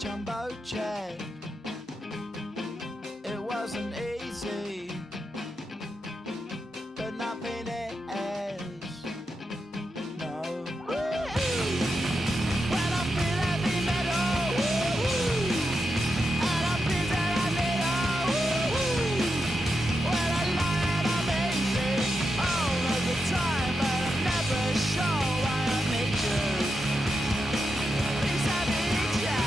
jumbo jet. It wasn't easy, but nothing is. No. When I feel heavy metal, and I feel that I need when I lie and I'm easy all of the time, but I'm never sure why I need you. Please I need ya.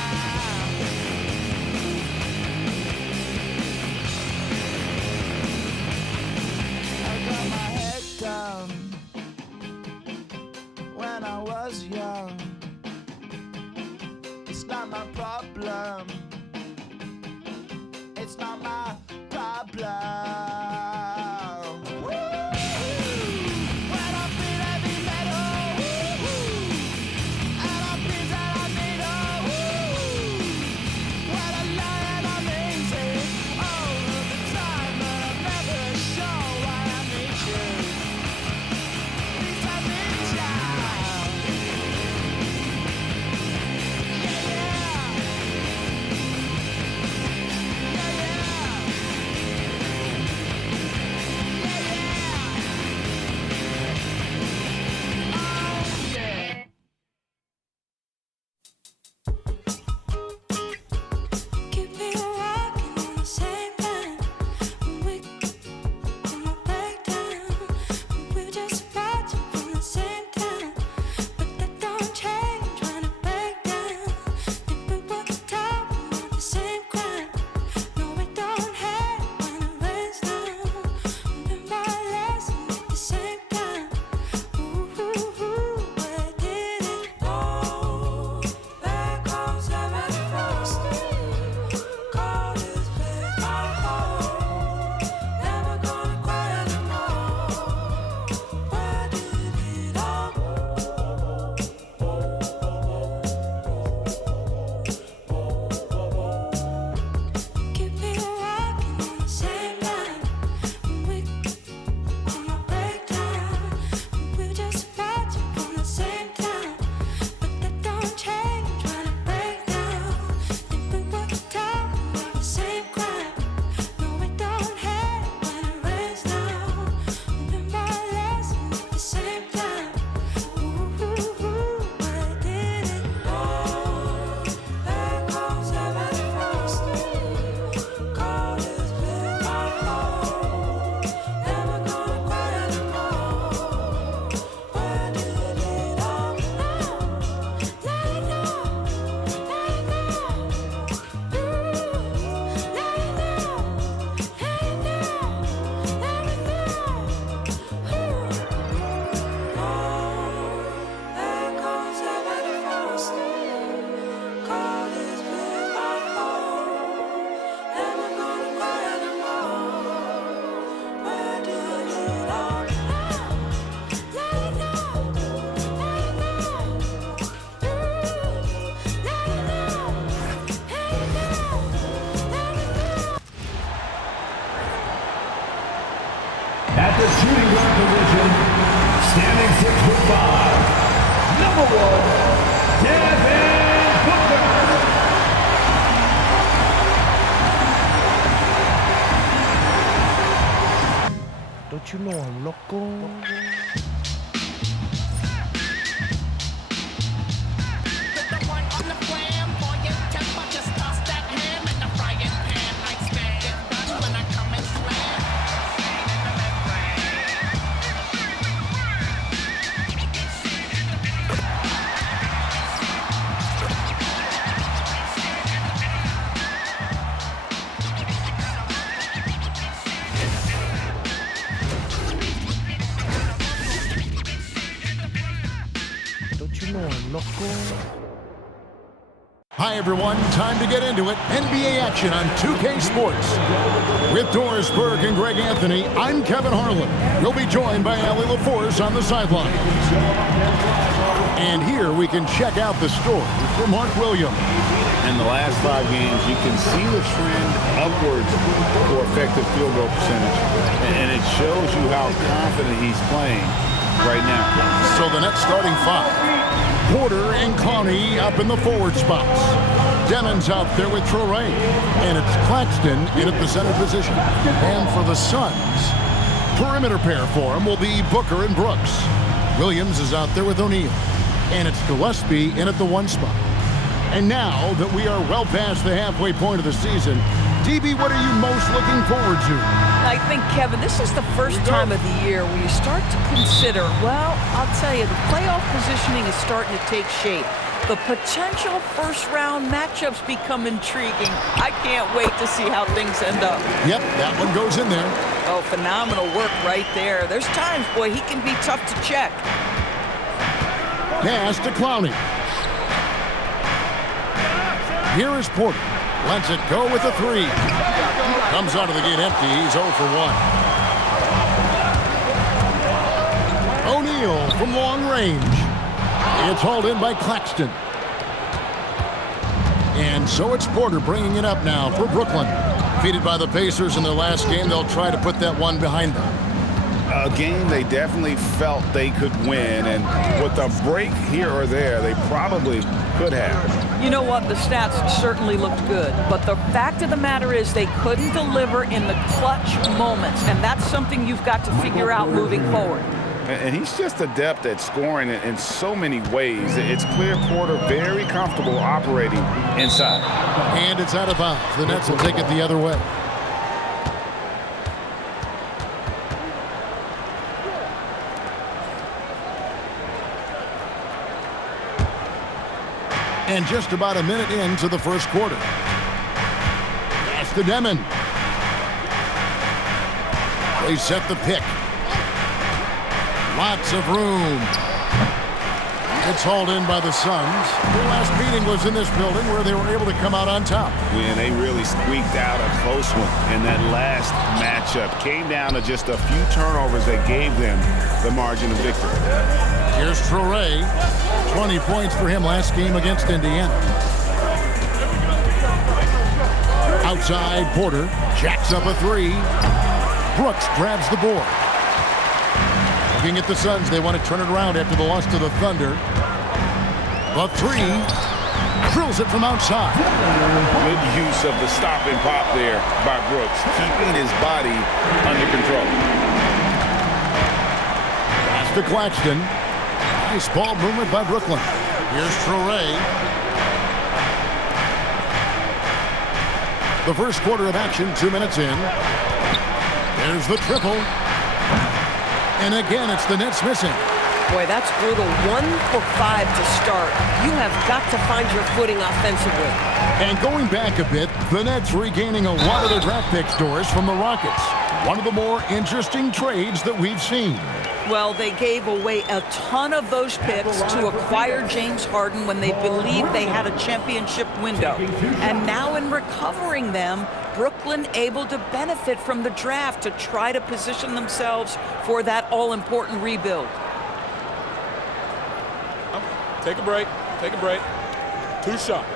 I got my head down when I was young. It's not my problem. It's not my problem. When I feel heavy metal, and I feel that I need when I lie and I'm easy all of the time, but I'm never sure why I need you. Please I need ya. Yeah, yeah. Yeah, yeah. Keep me rocking on the same time. We in my breakdown. We're just watching from the same time. But that don't change when I break down. Think we were talking about the same crime. No, we don't hate when it rains down. Learn my lesson at the same time. Ooh, where did it go? Back home, 71st. Call this place my home. Never gonna cry anymore. Where did it all go? Keep me rocking on the same line. We in my breakdown. We're just watching from the same time. But that don't change when I break down. Think we were talking about the same crime. No, we don't hate when it rains down. Learn my lesson at the same time. Ooh, where did it go? Back home, 71st. Call this place my home. Never gonna cry anymore. Where did it all go? Let it go. Let it go. Ooh, let it go. Let it go. Let it go. Ooh. Back home, 71st. Call this place my home. Never gonna cry anymore. Where did it all go? Let it go. Let it go. Ooh, let it go. Let it go. Let it go. At the shooting guard position, standing 6'5", number 1, Devin Booker. Don't you know I'm loco? The one on the flam for your temper, just toss that ham in the frying pan. I smack it done when I come and slam. Don't you know I'm loco? Hi everyone, time to get into it. NBA action on 2K Sports. With Doris Burke and Greg Anthony, I'm Kevin Harlan. We'll be joined by Ali LaForce on the sideline. And here we can check out the story for Mark Williams. In the last 5 games, you can see the trend upwards for effective field goal percentage. And it shows you how confident he's playing right now. So the next starting 5, Porter and Clowney up in the forward spots. Demin's out there with Traore. And it's Claxton in at the center position. And for the Suns, perimeter pair for him will be Booker and Brooks. Williams is out there with O'Neal. And it's Gillespie in at the 1 spot. And now that we are well past the halfway point of the season, DB, what are you most looking forward to? I think, Kevin, this is the first time of the year where you start to consider, well, I'll tell you, the playoff positioning is starting to take shape. The potential first-round matchups become intriguing. I can't wait to see how things end up. Yep, that one goes in there. Oh, phenomenal work right there. There's times, boy, he can be tough to check. Pass to Clowney. Here is Porter. Lets it go with a 3. Comes out of the gate empty. He's 0 for 1. O'Neal from long range. It's hauled in by Claxton. And so it's Porter bringing it up now for Brooklyn. Defeated by the Pacers in their last game, they'll try to put that one behind them. A game they definitely felt they could win, and with a break here or there, they probably could have. You know what? The stats certainly looked good, but the fact of the matter is they couldn't deliver in the clutch moments, and that's something you've got to figure out moving forward. And he's just adept at scoring in so many ways. It's clear Porter very comfortable operating inside. And it's out of bounds. The Nets will take it the other way. And just about a minute into the first quarter. Pass to Demin. They set the pick. Lots of room. It's hauled in by the Suns. Their last meeting was in this building where they were able to come out on top. When they really squeaked out a close one in that last matchup. Came down to just a few turnovers that gave them the margin of victory. Here's Traore. 20 points for him last game against Indiana. Outside, Porter jacks up a 3. Brooks grabs the board. Looking at the Suns, they want to turn it around after the loss to the Thunder. The 3 drills it from outside. Good use of the stop and pop there by Brooks, keeping his body under control. Pass to Claxton. Nice ball movement by Brooklyn. Here's Traore. The first quarter of action, 2 minutes in. There's the triple. And again, it's the Nets missing. Boy, that's brutal. 1 for 5 to start. You have got to find your footing offensively. And going back a bit, the Nets regaining a lot of their draft picks, Doris, from the Rockets. One of the more interesting trades that we've seen. Well, they gave away a ton of those picks to acquire James Harden when they believed they had a championship window. And now in recovering them, Brooklyn able to benefit from the draft to try to position themselves for that all-important rebuild. Take a break. Take a break. 2 shots.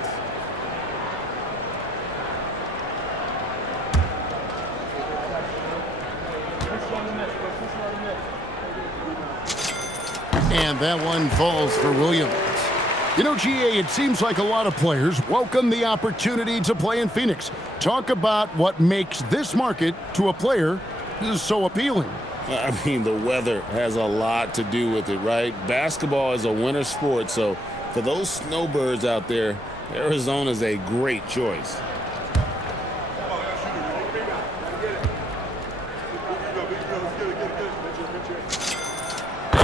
And that one falls for Williams. You know, GA, it seems like a lot of players welcome the opportunity to play in Phoenix. Talk about what makes this market to a player so appealing. I mean, the weather has a lot to do with it, right? Basketball is a winter sport, so for those snowbirds out there, Arizona is a great choice.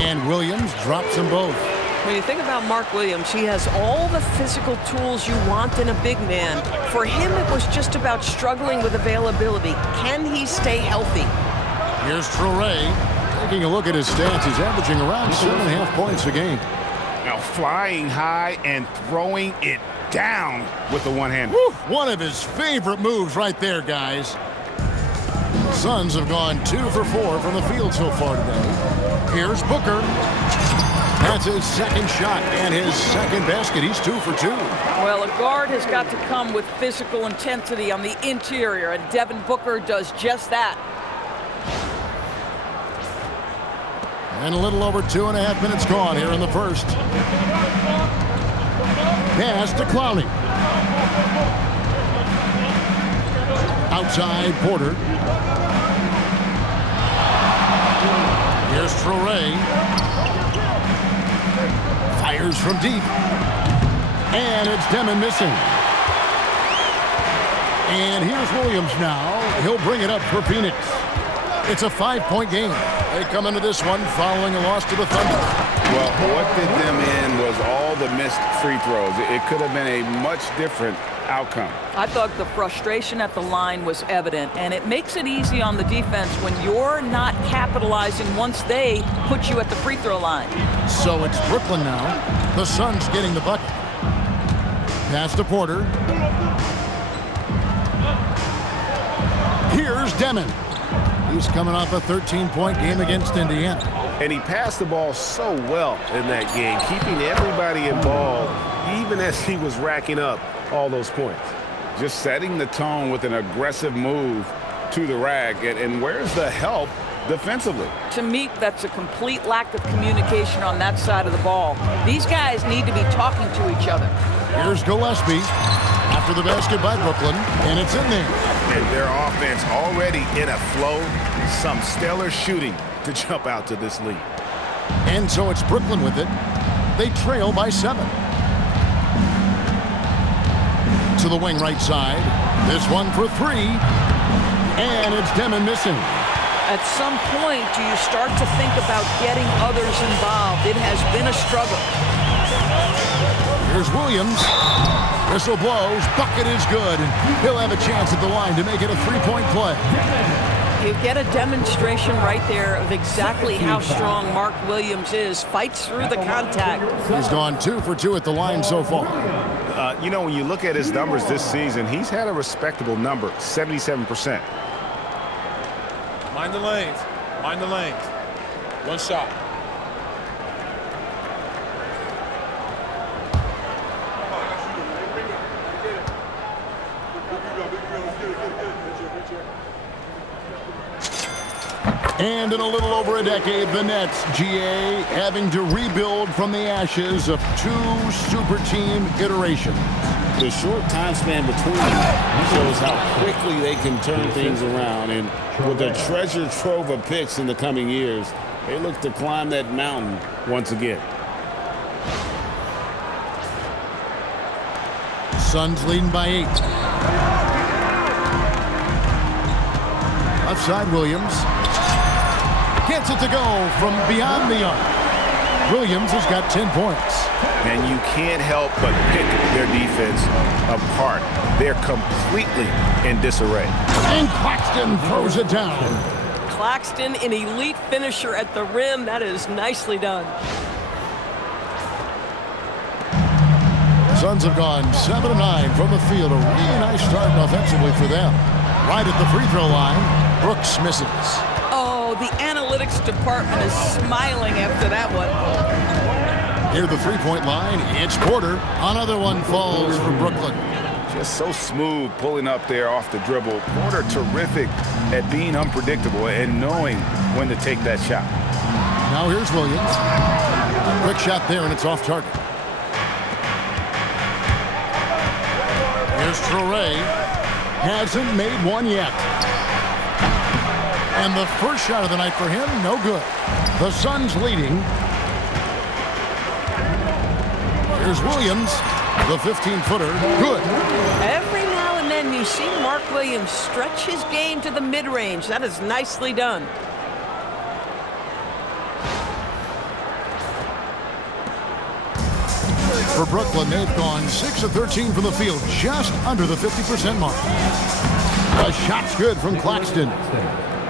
And Williams drops them both. When you think about Mark Williams, he has all the physical tools you want in a big man. For him, it was just about struggling with availability. Can he stay healthy? Here's Traore. Taking a look at his stats, he's averaging around 7.5 points a game. Now flying high and throwing it down with the one-hander. One of his favorite moves right there, guys. Suns have gone 2 for 4 from the field so far today. Here's Booker. That's his second shot and his second basket. He's 2 for 2. Well, a guard has got to come with physical intensity on the interior, and Devin Booker does just that. And a little over 2.5 minutes gone here in the first. Pass to Clowney. Outside, Porter. Here's Traore. Fires from deep. And it's Demin missing. And here's Williams now. He'll bring it up for Phoenix. It's a 5-point game. They come into this one following a loss to the Thunder. Well, what did them in was all the missed free throws. It could have been a much different outcome. I thought the frustration at the line was evident, and it makes it easy on the defense when you're not capitalizing once they put you at the free throw line. So it's Brooklyn now. The Suns getting the bucket. Pass to Porter. Here's Demin. He's coming off a 13-point game against Indiana. And he passed the ball so well in that game, keeping everybody involved, even as he was racking up all those points. Just setting the tone with an aggressive move to the rack. And where's the help defensively? To me, that's a complete lack of communication on that side of the ball. These guys need to be talking to each other. Here's Gillespie after the basket by Brooklyn, and it's in there. And their offense already in a flow. Some stellar shooting to jump out to this lead. And so it's Brooklyn with it. They trail by 7. To the wing right side. This one for 3. And it's Demin missing. At some point, do you start to think about getting others involved? It has been a struggle. Here's Williams. Whistle blows. Bucket is good. He'll have a chance at the line to make it a 3-point play. You get a demonstration right there of exactly how strong Mark Williams is. Fights through the contact. He's gone 2 for 2 at the line so far. You know, when you look at his numbers this season, he's had a respectable number, 77%. Mind the lanes. Mind the lanes. One shot. And in a little over a decade, the Nets, GA, having to rebuild from the ashes of 2 super team iterations. The short time span between them shows how quickly they can turn things around. And with a treasure trove of picks in the coming years, they look to climb that mountain once again. Suns leading by 8. Left side, Williams. Gets it to go from beyond the arc. Williams has got 10 points. And you can't help but pick their defense apart. They're completely in disarray. And Claxton throws it down. Claxton, an elite finisher at the rim. That is nicely done. Suns have gone 7 of 9 from the field. A really nice start offensively for them. Right at the free throw line, Brooks misses. Oh, the analytics department is smiling after that one. Near the three-point line, it's Porter. Another one falls for Brooklyn. Just so smooth pulling up there off the dribble. Porter terrific at being unpredictable and knowing when to take that shot. Now here's Williams. Quick shot there, and it's off target. Here's Traore. Hasn't made one yet. And the first shot of the night for him, no good. The Suns leading. Here's Williams, the 15-footer, good. Every now and then you see Mark Williams stretch his game to the mid-range. That is nicely done. For Brooklyn, they've gone 6 of 13 from the field, just under the 50% mark. The shot's good from Claxton.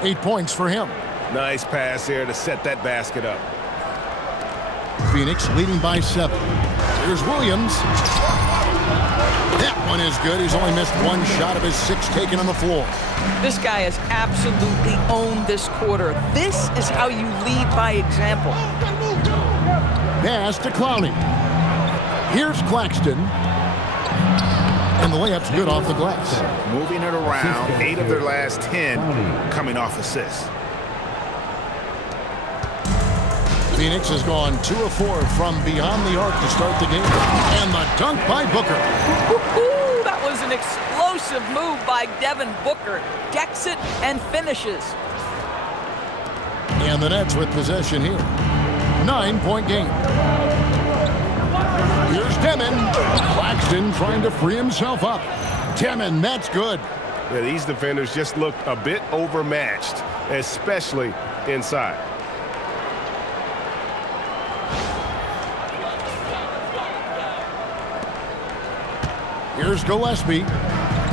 8 points for him. Nice pass here to set that basket up. Phoenix leading by 7. Here's Williams. That one is good. He's only missed one shot of his 6 taken on the floor. This guy has absolutely owned this quarter. This is how you lead by example. Pass to Clowney. Here's Claxton. And the layup's good off the glass. Moving it around, 8 of their last 10 coming off assists. Phoenix has gone 2 of 4 from beyond the arc to start the game. And the dunk by Booker. Woo-hoo, that an explosive move by Devin Booker. Decks it and finishes. And the Nets with possession here. 9-point game. Here's Demin. Claxton trying to free himself up. Demin, that's good. Yeah, these defenders just looked a bit overmatched, especially inside. Here's Gillespie.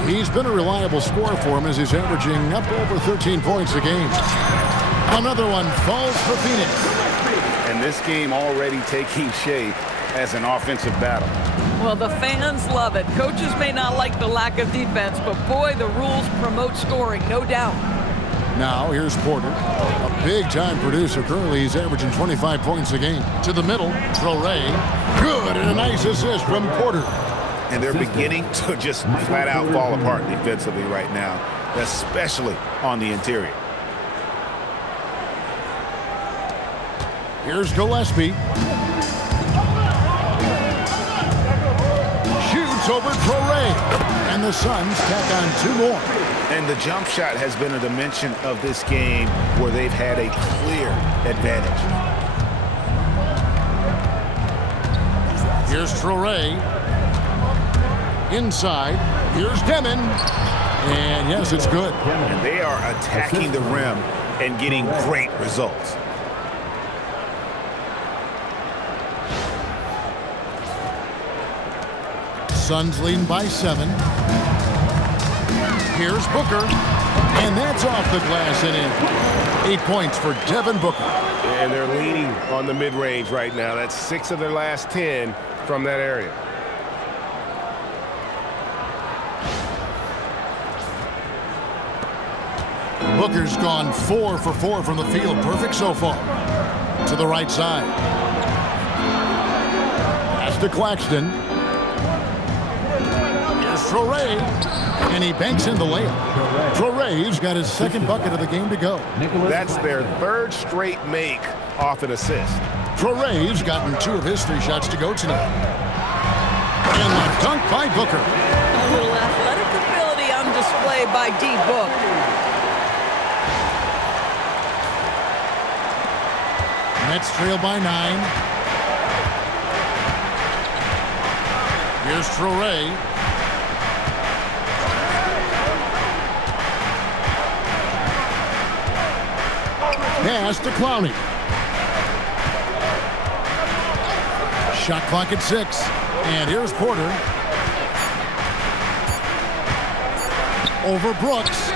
He's been a reliable scorer for him as he's averaging up over 13 points a game. Another one falls for Phoenix. And this game already taking shape as an offensive battle. Well, the fans love it. Coaches may not like the lack of defense, but boy, the rules promote scoring, no doubt. Now, here's Porter, a big-time producer. Currently, he's averaging 25 points a game. To the middle, Traore. Good, and a nice assist from Porter. And they're beginning to just flat-out fall apart defensively right now, especially on the interior. Here's Gillespie. Shoots over Traore. And the Suns tack on 2 more. And the jump shot has been a dimension of this game where they've had a clear advantage. Here's Traore. Inside. Here's Demin. And yes, it's good. And they are attacking the rim and getting great results. Suns leading by 7. Here's Booker. And that's off the glass and in. 8 points for Devin Booker. And they're leaning on the mid-range right now. That's 6 of their last 10 from that area. Booker's gone 4 for 4 from the field. Perfect so far. To the right side. Pass to Claxton. Here's Traore. And he banks in the layup. Traore's got his second bucket of the game to go. That's their 3rd straight make off an assist. Traore's gotten 2 of his 3 shots to go tonight. And the dunk by Booker. A little athletic ability on display by D-Book. Nets trail by 9. Here's Traore. Pass to Clowney. Shot clock at 6. And here's Porter. Over Brooks.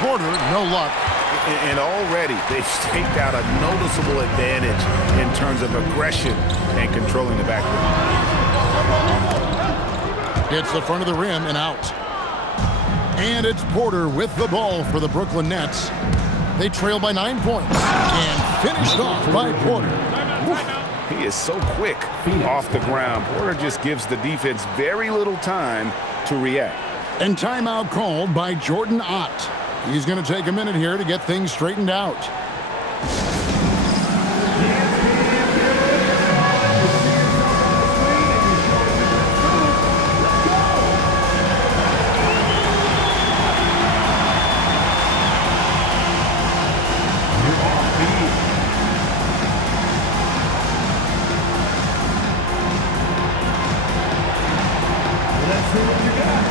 Porter, no luck. And already they've staked out a noticeable advantage in terms of aggression and controlling the backcourt. Hits the front of the rim and out. And it's Porter with the ball for the Brooklyn Nets. They trail by 9 points and finished off by Porter. He is so quick off the ground. Porter just gives the defense very little time to react. And timeout called by Jordan Ott. He's going to take a minute here to get things straightened out. Let's see what you got.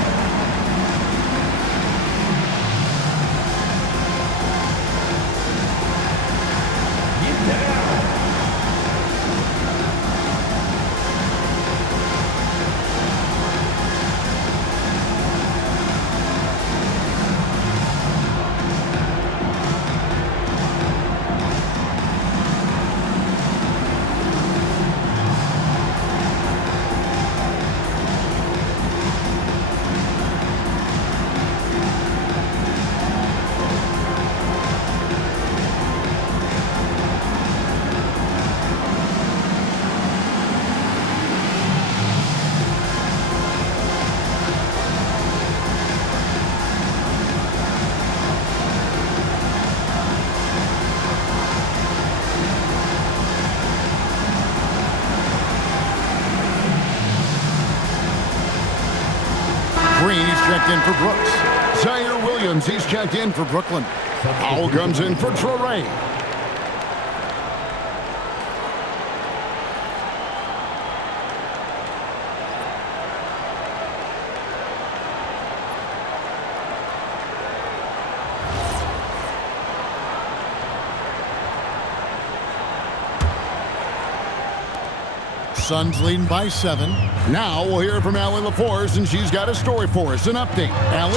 checked in for Brooks. Zaire Williams, he's checked in for Brooklyn. Powell comes in for Traore. Suns leading by 7. Now we'll hear from Allie LaForce, and she's got a story for us. An update. Allie?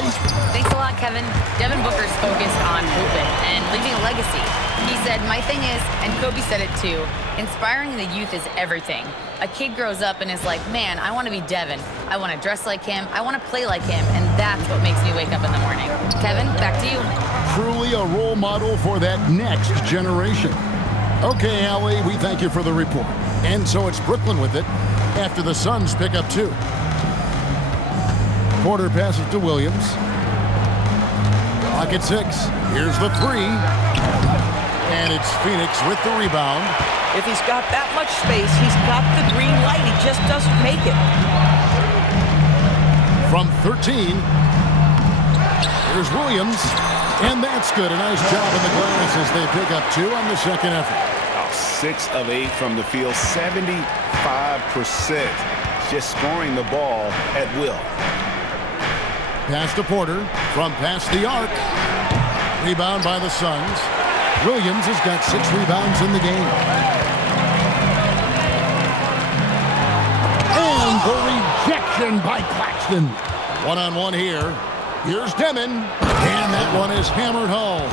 Thanks a lot, Kevin. Devin Booker's focused on hooping and leaving a legacy. He said, "My thing is," and Kobe said it too, "inspiring the youth is everything." A kid grows up and is like, "Man, I want to be Devin. I want to dress like him. I want to play like him." And that's what makes me wake up in the morning. Kevin, back to you. Truly a role model for that next generation. Okay, Allie, we thank you for the report. And so it's Brooklyn with it after the Suns pick up 2. Porter passes to Williams. Clock at 6. Here's the 3. And it's Phoenix with the rebound. If he's got that much space, he's got the green light. He just doesn't make it. From 13, here's Williams. And that's good. A nice job in the glass as they pick up 2 on the second effort. 6 of 8 from the field, 75%. Just scoring the ball at will. Pass to Porter from past the arc. Rebound by the Suns. Williams has got 6 rebounds in the game. And the rejection by Claxton. One-on-one here. Here's Demin. And that one is hammered home.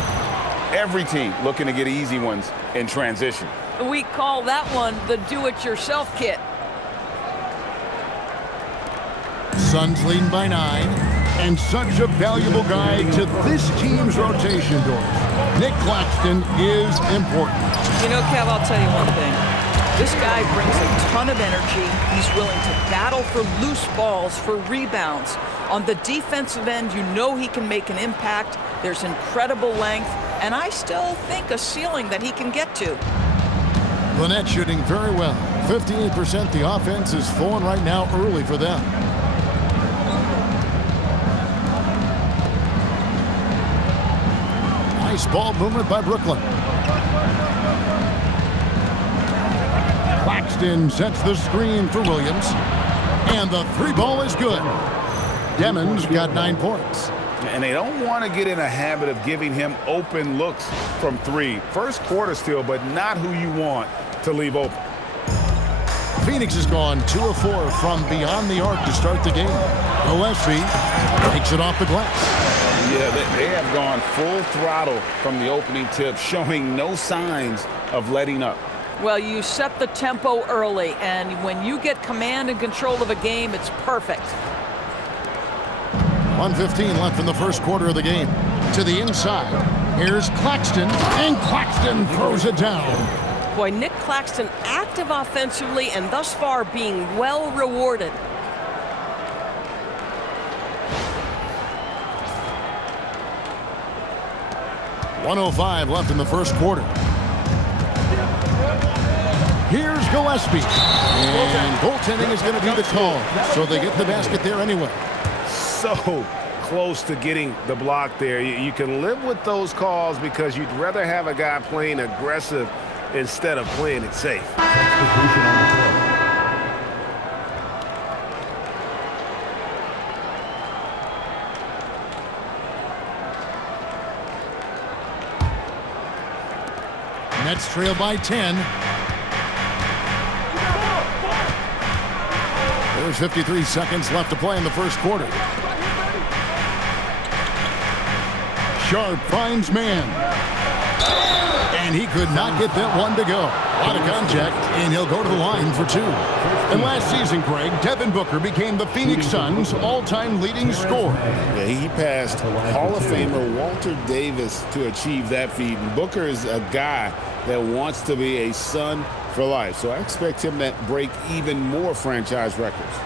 Every team looking to get easy ones in transition. We call that one the do-it-yourself kit. Suns leading by 9. And such a valuable guy to this team's rotation doors. Nick Claxton is important. You know, Kev, I'll tell you one thing. This guy brings a ton of energy. He's willing to battle for loose balls, for rebounds. On the defensive end, you know he can make an impact. There's incredible length, and I still think a ceiling that he can get to. Lynette shooting very well. 58%. The offense is flowing right now early for them. Nice ball movement by Brooklyn. Claxton sets the screen for Williams. And the 3 ball is good. Demin's got 9 points. And they don't want to get in a habit of giving him open looks from 3. First quarter still, but not who you want to leave open. Phoenix has gone 2 of 4 from beyond the arc to start the game. Gillespie takes it off the glass. Yeah, they have gone full throttle from the opening tip, showing no signs of letting up. Well, you set the tempo early, and when you get command and control of a game, it's perfect. 1:15 left in the first quarter of the game. To the inside. Here's Claxton, and Claxton throws it down. Boy, Nick Claxton active offensively and thus far being well rewarded. .105 left in the first quarter. Here's Gillespie. And goaltending is going to be the call. So they get the basket there anyway. So close to getting the block there. You can live with those calls because you'd rather have a guy playing aggressive instead of playing it safe. Nets trail by 10. There's 53 seconds left to play in the first quarter. Sharp finds man. And he could not get that one to go. A lot of contact, and he'll go to the line for 2. And last season, Greg, Devin Booker became the Phoenix Suns' all-time leading scorer. Yeah, he passed Hall of Famer Walter Davis to achieve that feat. And Booker is a guy that wants to be a Sun for life. So I expect him to break even more franchise records.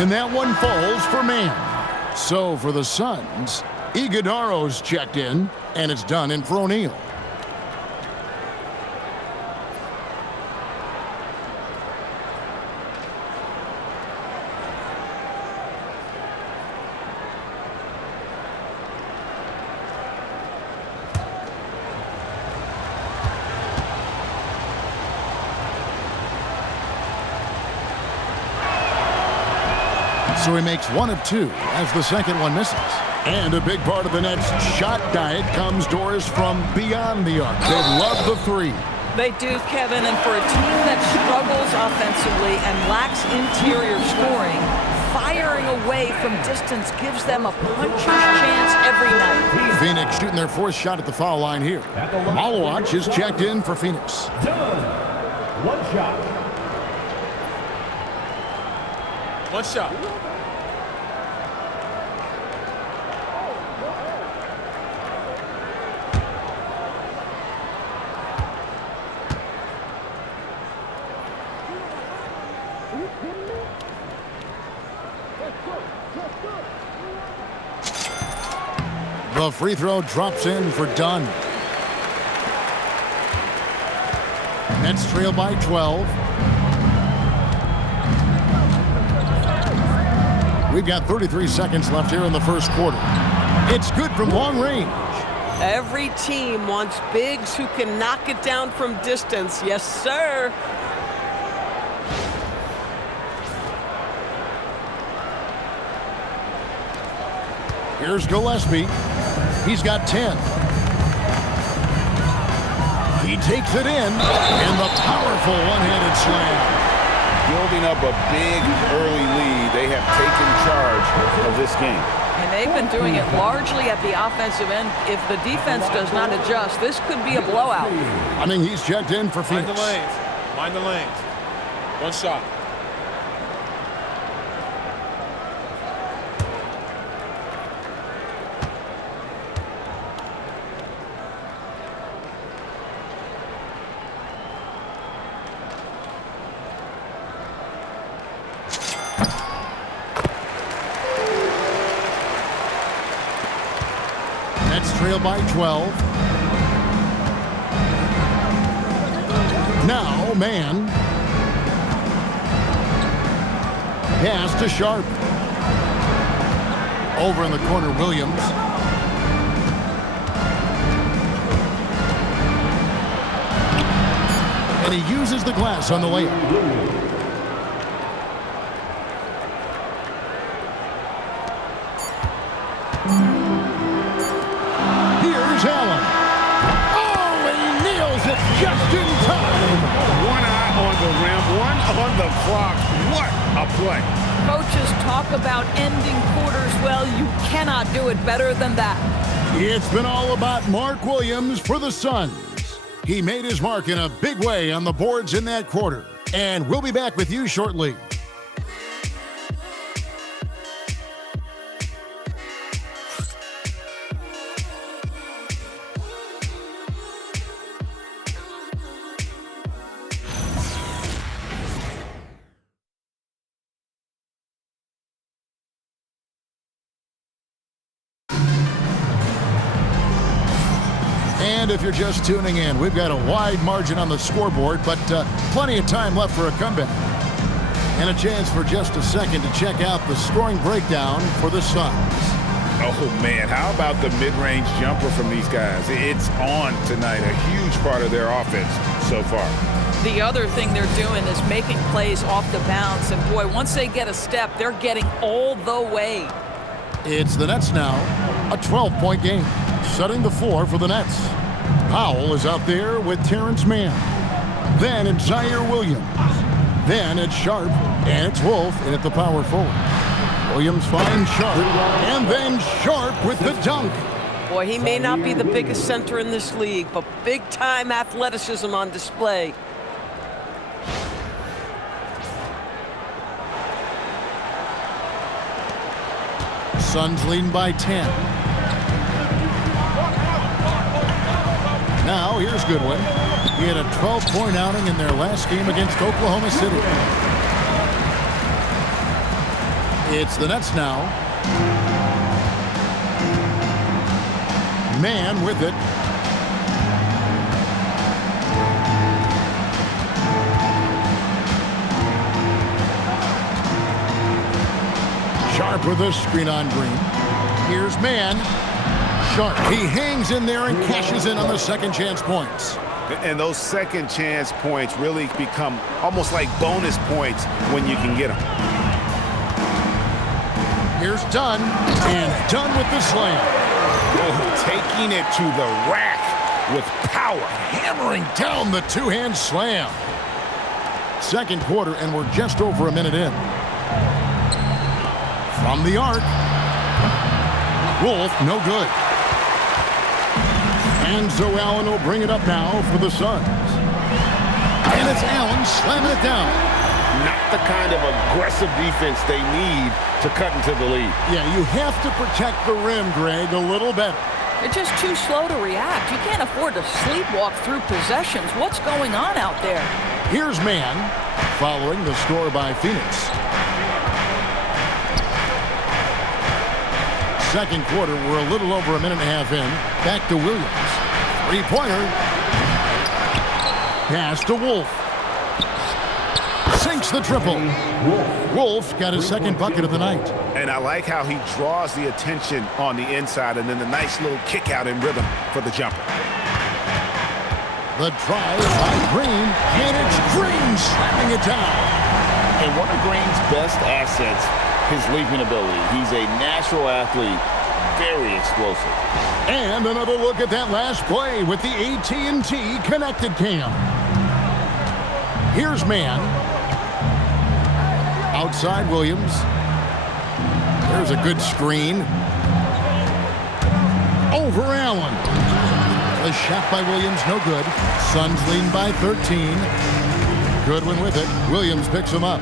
And that one falls for man. So for the Suns, Iguodaro's checked in, and it's done in for O'Neal. So he makes 1 of 2 as the second one misses. And a big part of the Nets' shot diet comes, Doris, from beyond the arc. They love the 3. They do, Kevin, and for a team that struggles offensively and lacks interior scoring, firing away from distance gives them a puncher's chance every night. Phoenix shooting their 4th shot at the foul line here. Malawach is checked in for Phoenix. Done. 1 shot. 1 shot. The free throw drops in for Dunn. Nets trail by 12. We've got 33 seconds left here in the first quarter. It's good from long range. Every team wants bigs who can knock it down from distance. Yes, sir. Here's Gillespie. He's got 10. He takes it in the powerful one-handed slam. Building up a big early lead, they have taken charge of this game. And they've been doing it largely at the offensive end. If the defense does not adjust, this could be a blowout. I mean, he's checked in for Phoenix. Mind the lanes. Mind the lanes. 1 shot. Trail by 12. Now, man. Pass to Sharp. Over in the corner, Williams. And he uses the glass on the layup. Allen. Oh, and he nails it just in time. 1 eye on the rim, 1 on the clock. What a play. Coaches talk about ending quarters well. You cannot do it better than that. It's been all about Mark Williams for the Suns. He made his mark in a big way on the boards in that quarter. And we'll be back with you shortly. And if you're just tuning in, we've got a wide margin on the scoreboard, but plenty of time left for a comeback. And a chance for just a second to check out the scoring breakdown for the Suns. Oh, man, how about the mid-range jumper from these guys? It's on tonight, a huge part of their offense so far. The other thing they're doing is making plays off the bounce. And, boy, once they get a step, they're getting all the way. It's the Nets now, a 12-point game, setting the floor for the Nets. Powell is out there with Terrence Mann. Then it's Zaire Williams. Then it's Sharp, and it's Wolf in at the power forward. Williams finds Sharp, and then Sharp with the dunk. Boy, he may not be the biggest center in this league, but big-time athleticism on display. Suns leading by 10. Now, here's Goodwin. He had a 12-point outing in their last game against Oklahoma City. It's the Nets now. Man with it. Sharp with a screen on Green. Here's Man. Sharp. He hangs in there and cashes in on the second chance points. And those second chance points really become almost like bonus points when you can get them. Here's Dunn, and Dunn with the slam. Taking it to the rack with power. Hammering down the two-hand slam. Second quarter, and we're just over a minute in. From the arc. Wolf, no good. And so Allen will bring it up now for the Suns. And it's Allen slamming it down. Not the kind of aggressive defense they need to cut into the lead. Yeah, you have to protect the rim, Greg, a little better. They're just too slow to react. You can't afford to sleepwalk through possessions. What's going on out there? Here's Man, following the score by Phoenix. Second quarter, we're a little over a minute and a half in. Back to Williams. Three-pointer. Pass to Wolf. Sinks the triple. Wolf got his second bucket of the night. And I like how he draws the attention on the inside and then the nice little kick out in rhythm for the jumper. The drive by Green, and it's Green slamming it down. And one of Green's best assets, his leaping ability. He's a natural athlete, very explosive. And another look at that last play with the AT&T connected cam. Here's Man. Outside Williams. There's a good screen. Over Allen. The shot by Williams, no good. Suns lead by 13. Goodwin with it. Williams picks him up.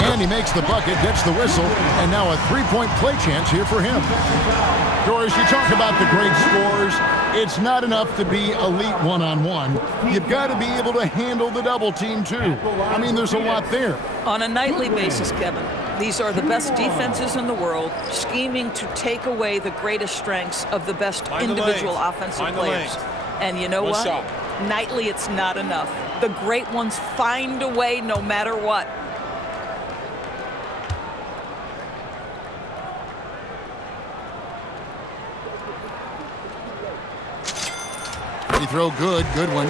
And he makes the bucket, gets the whistle, and now a three-point play chance here for him. Doris, you talk about the great scores. It's not enough to be elite one-on-one. You've got to be able to handle the double team, too. I mean, there's a lot there. On a nightly basis, Kevin, these are the best defenses in the world, scheming to take away the greatest strengths of the best individual offensive players. And you know what? Nightly, it's not enough. The great ones find a way no matter what. Free throw good, Goodwin.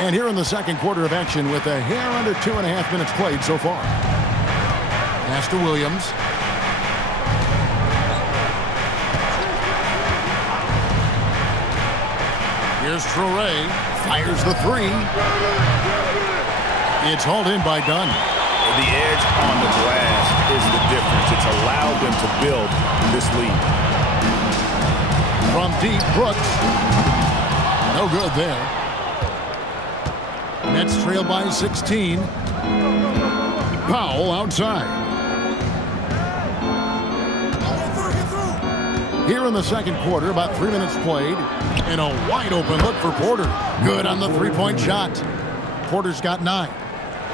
And here in the second quarter of action with a hair under 2.5 minutes played so far. Pass to Williams. Here's Traore. Fires the three. It's hauled in by Dunn. The edge on the glass is the difference. It's allowed them to build this lead. From deep, Brooks. No good there. Nets trail by 16. Powell outside. Here in the second quarter, about 3 minutes played, and a wide open look for Porter. Good on the three-point shot. Porter's got 9.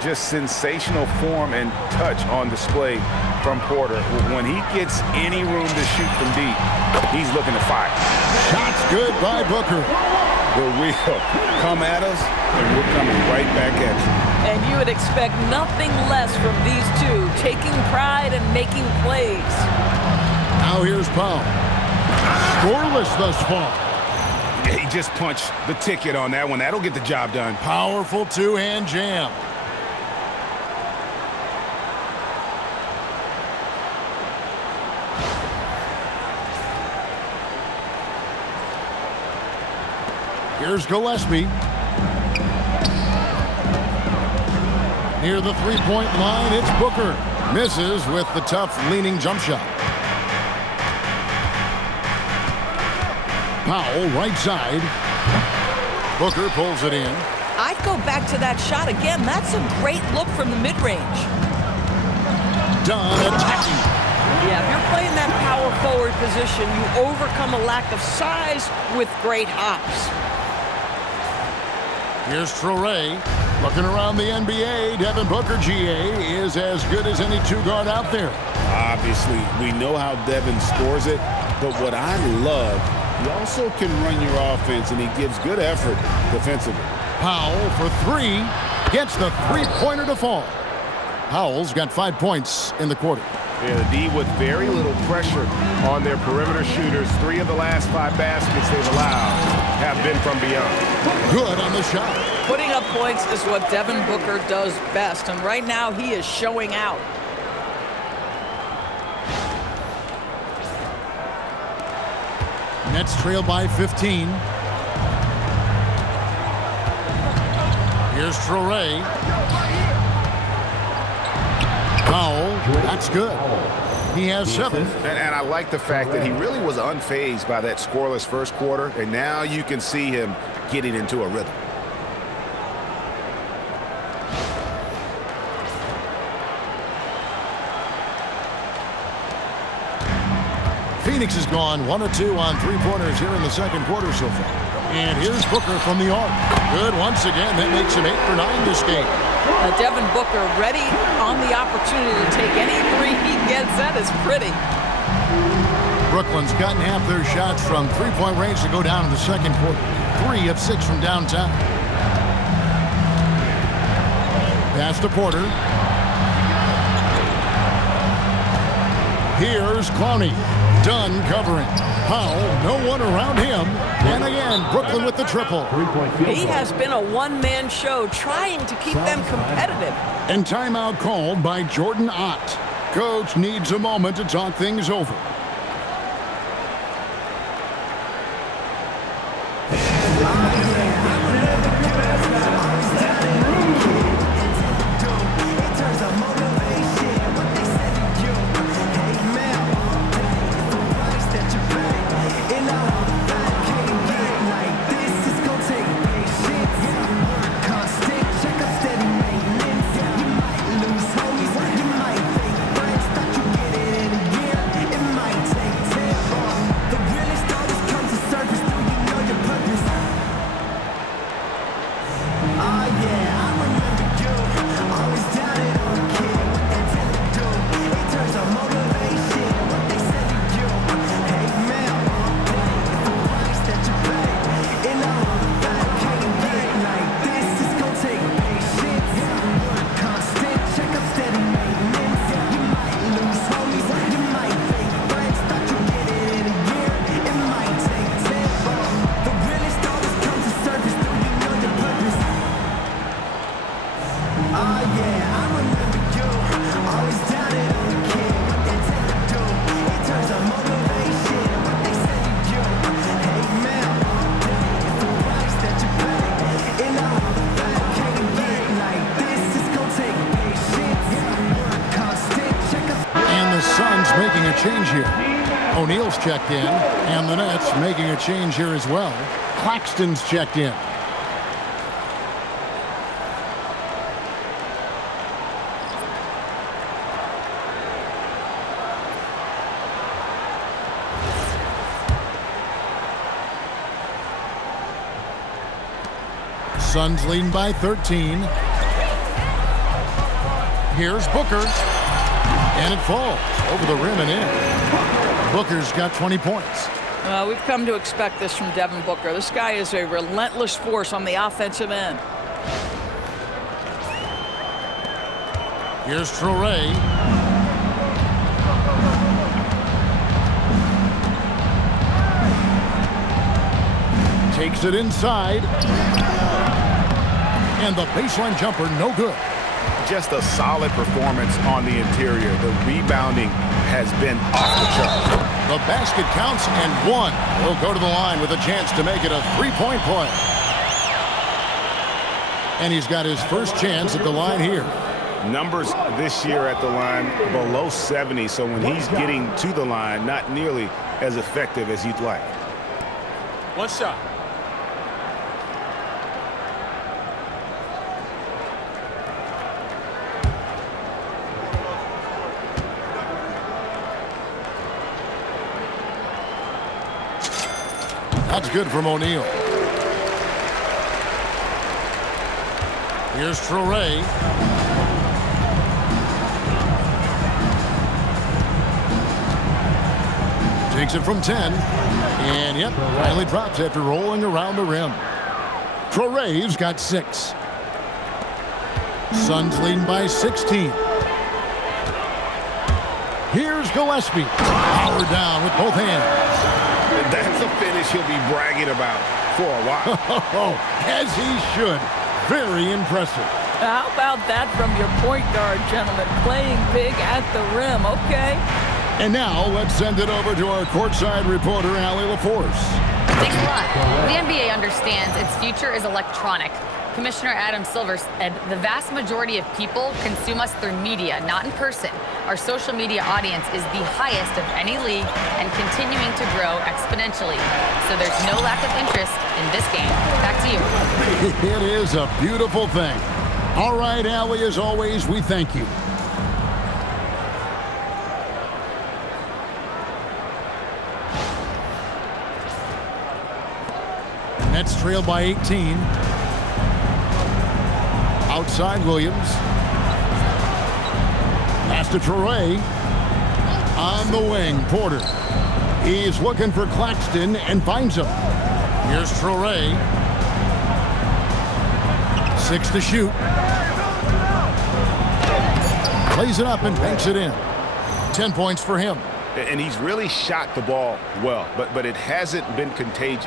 Just sensational form and touch on display from Porter. When he gets any room to shoot from deep, he's looking to fire. Shots good by Booker. The real come at us, and we're coming right back at you. And you would expect nothing less from these two, taking pride and making plays. Now here's Powell. Scoreless thus far. He just punched the ticket on that one. That'll get the job done. Powerful two-hand jam. Here's Gillespie. Near the three-point line, it's Booker. Misses with the tough leaning jump shot. Powell, right side. Booker pulls it in. I'd go back to that shot again. That's a great look from the mid-range. Dunn attacking. Yeah, if you're playing that power forward position, you overcome a lack of size with great hops. Here's Traore. Looking around the NBA, Devin Booker, GA, is as good as any two-guard out there. Obviously, we know how Devin scores it, but what I love, he also can run your offense, and he gives good effort defensively. Powell for three, gets the three-pointer to fall. Powell's got 5 points in the quarter. Yeah, the D with very little pressure on their perimeter shooters. 3 of the last 5 baskets they've allowed have been from beyond. Good on the shot. Putting up points is what Devin Booker does best, and right now he is showing out. Nets trail by 15. Here's Traore. Foul. That's good. He has 7. And I like the fact that he really was unfazed by that scoreless first quarter, and now you can see him getting into a rhythm. Phoenix has gone 1 of 2 on three-pointers here in the second quarter so far. And here's Booker from the arc. Good once again. That makes him 8 for 9 this game. Devin Booker ready on the opportunity to take any three he gets. That is pretty. Brooklyn's gotten half their shots from three-point range to go down in the second quarter. 3 of 6 from downtown. Pass to Porter. Here's Clowney. Dunn covering. Powell, no one around him. And again, Brooklyn with the triple. He has been a one-man show trying to keep them competitive. And timeout called by Jordan Ott. Coach needs a moment to talk things over. Change here. O'Neal's checked in, and the Nets making a change here as well. Claxton's checked in. Suns leading by 13. Here's Booker. And it falls over the rim and in. Booker's got 20 points. We've come to expect this from Devin Booker. This guy is a relentless force on the offensive end. Here's Traore. Takes it inside. And the baseline jumper, no good. Just a solid performance on the interior. The rebounding has been off the chart. The basket counts and 1. He'll go to the line with a chance to make it a three-point play. And he's got his first chance at the line here. Numbers this year at the line below 70, so when he's getting to the line, not nearly as effective as you'd like. One shot. That's good from O'Neal. Here's Traore. Takes it from 10. And, yep, finally drops after rolling around the rim. Traore's got 6. Suns leading by 16. Here's Gillespie. Powered down with both hands. That's a finish he'll be bragging about for a while. As he should. Very impressive. How about that from your point guard, gentlemen? Playing big at the rim, okay? And now let's send it over to our courtside reporter, Allie LaForce. Thanks a lot. The NBA understands its future is electronic. Commissioner Adam Silver said the vast majority of people consume us through media, not in person. Our social media audience is the highest of any league and continuing to grow exponentially. So there's no lack of interest in this game. Back to you. It is a beautiful thing. All right, Allie, as always, we thank you. Nets trail by 18. Outside Williams. Pass to Traore. On the wing, Porter. He's looking for Claxton and finds him. Here's Traore. 6 to shoot. Plays it up and banks it in. 10 points for him. And he's really shot the ball well, but it hasn't been contagious.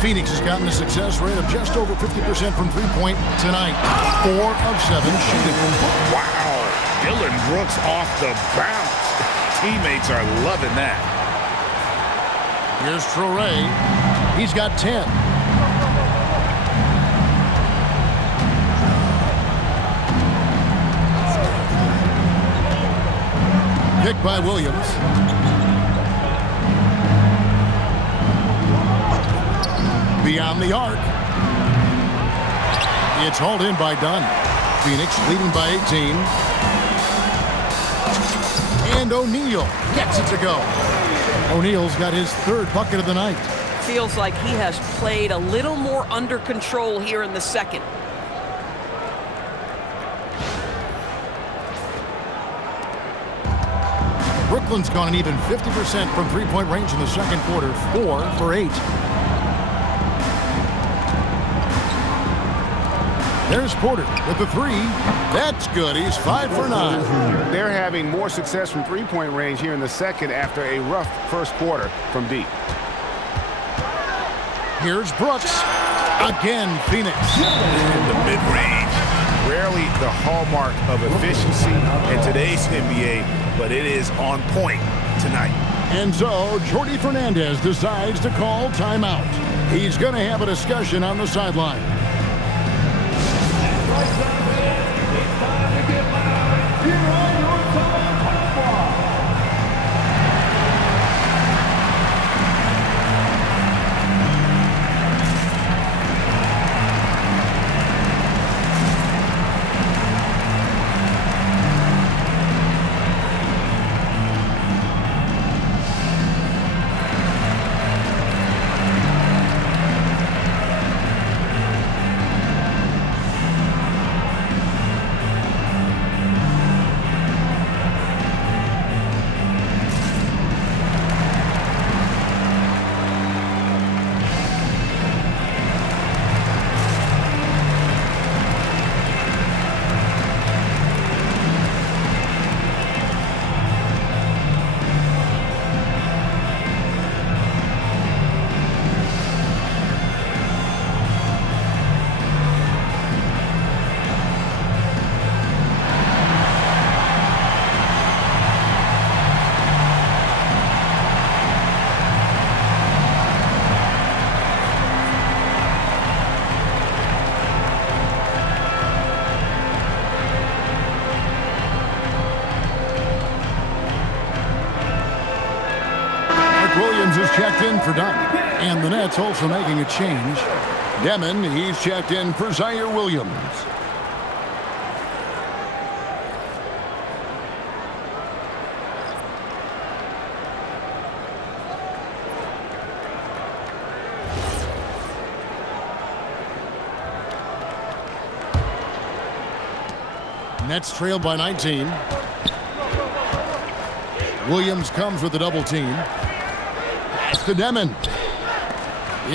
Phoenix has gotten a success rate of just over 50% from three-point tonight. 4 of 7 shooting. Wow. Dylan Brooks off the bounce. Teammates are loving that. Here's Traore. He's got 10. Picked by Williams. Beyond the arc. It's hauled in by Dunn. Phoenix leading by 18. And O'Neal gets it to go. O'Neal's got his 3rd bucket of the night. Feels like he has played a little more under control here in the second. Brooklyn's gone an even 50% from three-point range in the second quarter. 4 for 8. There's Porter with the 3. That's good. He's 5 for 9. They're having more success from three-point range here in the second after a rough first quarter from deep. Here's Brooks. Again, Phoenix. In the mid-range. Rarely the hallmark of efficiency in today's NBA, but it is on point tonight. And so, Jordi Fernandez decides to call timeout. He's going to have a discussion on the sideline. Williams is checked in for Dunn. And the Nets also making a change. Demin, he's checked in for Zaire Williams. Nets trailed by 19. Williams comes with a double team. Pass to Demin.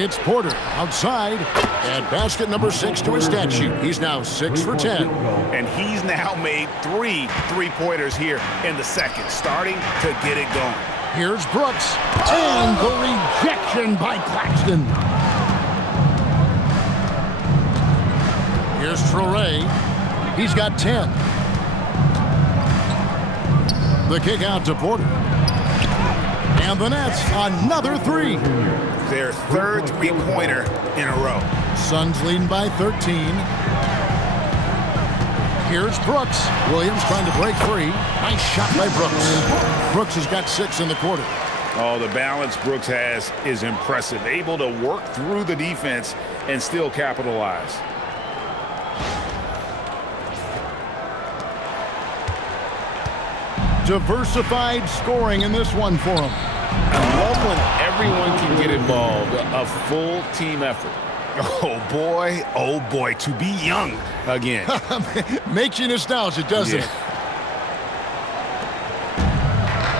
It's Porter outside at basket number 6 to his stat sheet. He's now 6 for 10. And he's now made 3 3-pointers here in the second, starting to get it going. Here's Brooks. And the rejection by Claxton. Here's Traore. He's got 10. The kick out to Porter. And the Nets, another 3. Their third 3-pointer in a row. Suns leading by 13. Here's Brooks. Williams trying to break free. Nice shot by Brooks. Brooks has got 6 in the quarter. Oh, the balance Brooks has is impressive. Able to work through the defense and still capitalize. Diversified scoring in this one for him. I love when everyone can get involved. A full team effort. Oh boy, to be young again. Makes you nostalgic, doesn't it?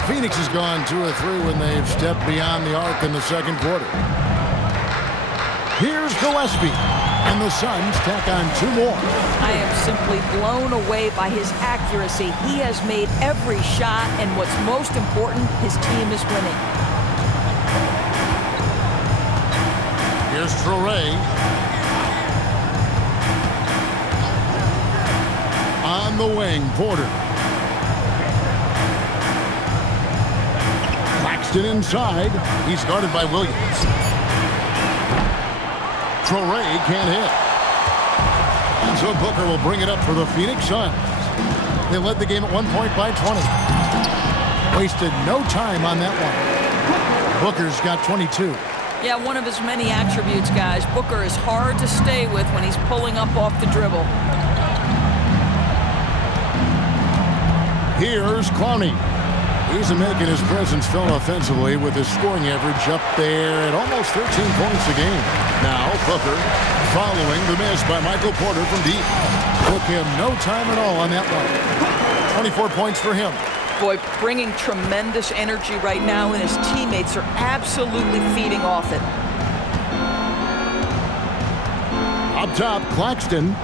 Phoenix has gone 2 of 3 when they've stepped beyond the arc in the second quarter. Here's Gillespie, and the Suns tack on 2 more. I am simply blown away by his accuracy. He has made every shot, and what's most important, his team is winning. Here's Traore. On the wing, Porter. Claxton inside. He's guarded by Williams. Traore can't hit. And so Booker will bring it up for the Phoenix Suns. They led the game at 1 point by 20. Wasted no time on that one. Booker's got 22. Yeah, one of his many attributes, guys. Booker is hard to stay with when he's pulling up off the dribble. Here's Clowney. He's making his presence felt offensively with his scoring average up there at almost 13 points a game. Now Booker following the miss by Michael Porter from deep. Took him no time at all on that one. 24 points for him. Boy, bringing tremendous energy right now, and his teammates are absolutely feeding off it. Up top, Claxton.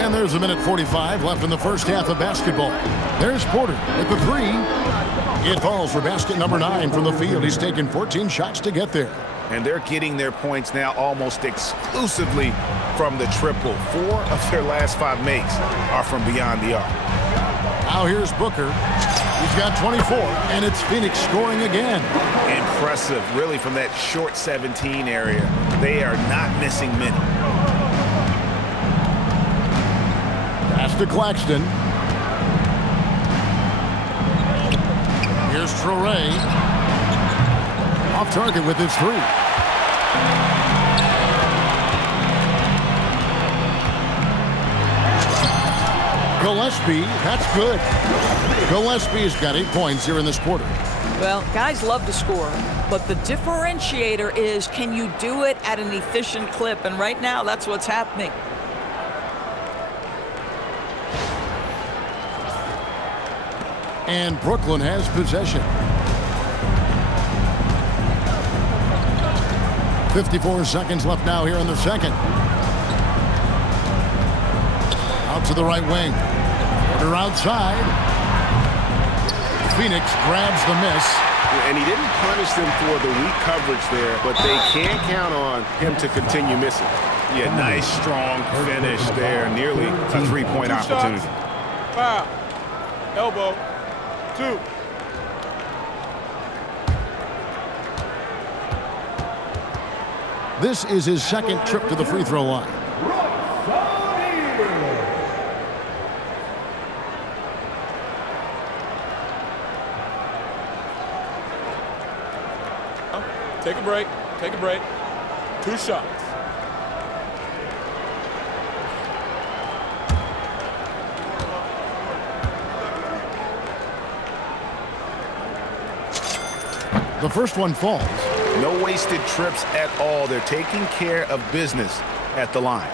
And there's 1:45 left in the first half of basketball. There's Porter at the 3. It falls for basket number 9 from the field. He's taken 14 shots to get there. And they're getting their points now almost exclusively from the triple. 4 of their last 5 makes are from beyond the arc. Now here's Booker. He's got 24, and it's Phoenix scoring again. Impressive, really, from that short 17 area. They are not missing many. Pass to Claxton. Here's Traore. Off target with his 3. Gillespie, that's good. Gillespie's got 8 points here in this quarter. Well, guys love to score, but the differentiator is, can you do it at an efficient clip? And right now, that's what's happening. And Brooklyn has possession. 54 seconds left now here in the second. Out to the right wing. Porter outside. Phoenix grabs the miss. And he didn't punish them for the weak coverage there, but they can't count on him to continue missing. Yeah, nice, strong finish there. Nearly a 3-point opportunity. Foul. Elbow. 2. This is his second trip to the free throw line. Take a break. Take a break. 2 shots. The first one falls. No wasted trips at all. They're taking care of business at the line.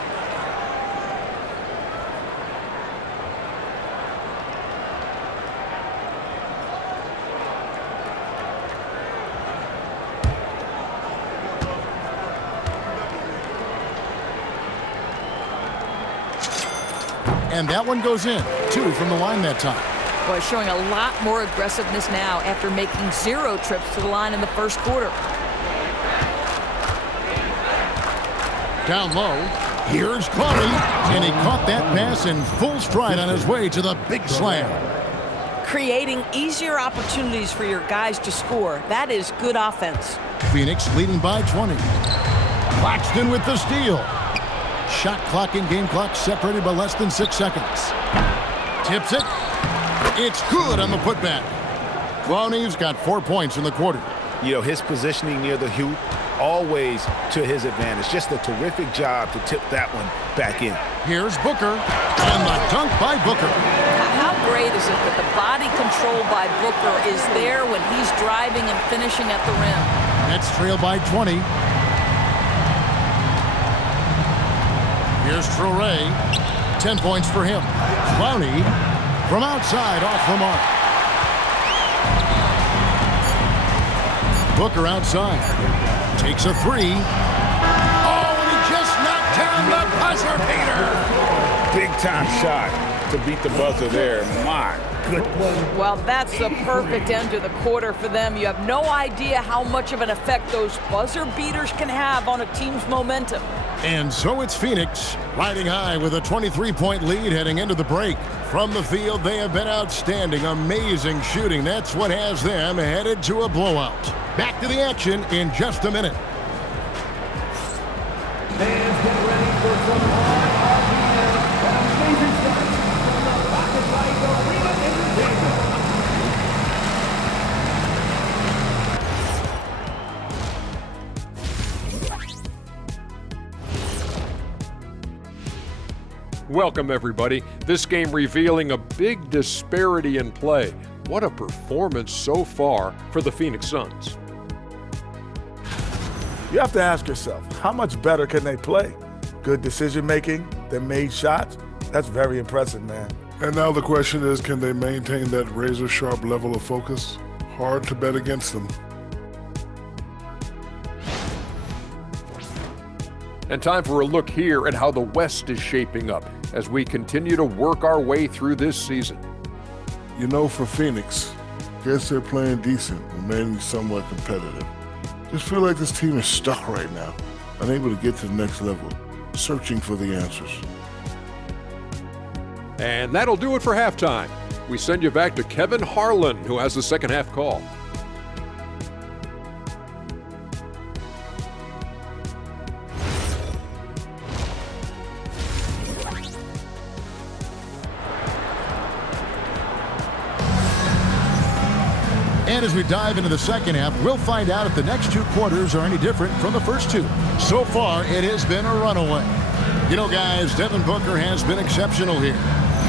And that one goes in. 2 from the line that time. Boy, showing a lot more aggressiveness now after making 0 trips to the line in the first quarter. Down low, here's Clowney, and he caught that pass in full stride on his way to the big slam. Creating easier opportunities for your guys to score. That is good offense. Phoenix leading by 20. Claxton with the steal. Shot clock and game clock separated by less than 6 seconds. Tips it. It's good on the putback. Clowney's got 4 points in the quarter. You know, his positioning near the hoop, always to his advantage. Just a terrific job to tip that one back in. Here's Booker, and the dunk by Booker. How great is it that the body control by Booker is there when he's driving and finishing at the rim? Nets trail by 20. Here's Traore, 10 points for him. Clowney from outside off the mark. Booker outside. Takes a 3. Oh, and he just knocked down the buzzer beater. Big time shot to beat the buzzer there. My goodness. Well, that's the perfect end to the quarter for them. You have no idea how much of an effect those buzzer beaters can have on a team's momentum. And so it's Phoenix riding high with a 23-point lead heading into the break. From the field, they have been outstanding. Amazing shooting. That's what has them headed to a blowout. Back to the action in just a minute. Fans get ready for some hard amazing starts from the Rocket Light Arena Entertainment. Welcome, everybody. This game revealing a big disparity in play. What a performance so far for the Phoenix Suns. You have to ask yourself, how much better can they play? Good decision-making, they made shots. That's very impressive, man. And now the question is, can they maintain that razor-sharp level of focus? Hard to bet against them. And time for a look here at how the West is shaping up as we continue to work our way through this season. You know, for Phoenix, guess they're playing decent, remaining somewhat competitive. Just feel like this team is stuck right now, unable to get to the next level, searching for the answers. And that'll do it for halftime. We send you back to Kevin Harlan, who has the second half call. And as we dive into the second half, we'll find out if the next 2 quarters are any different from the first 2. So far, it has been a runaway. You know, guys, Devin Booker has been exceptional here.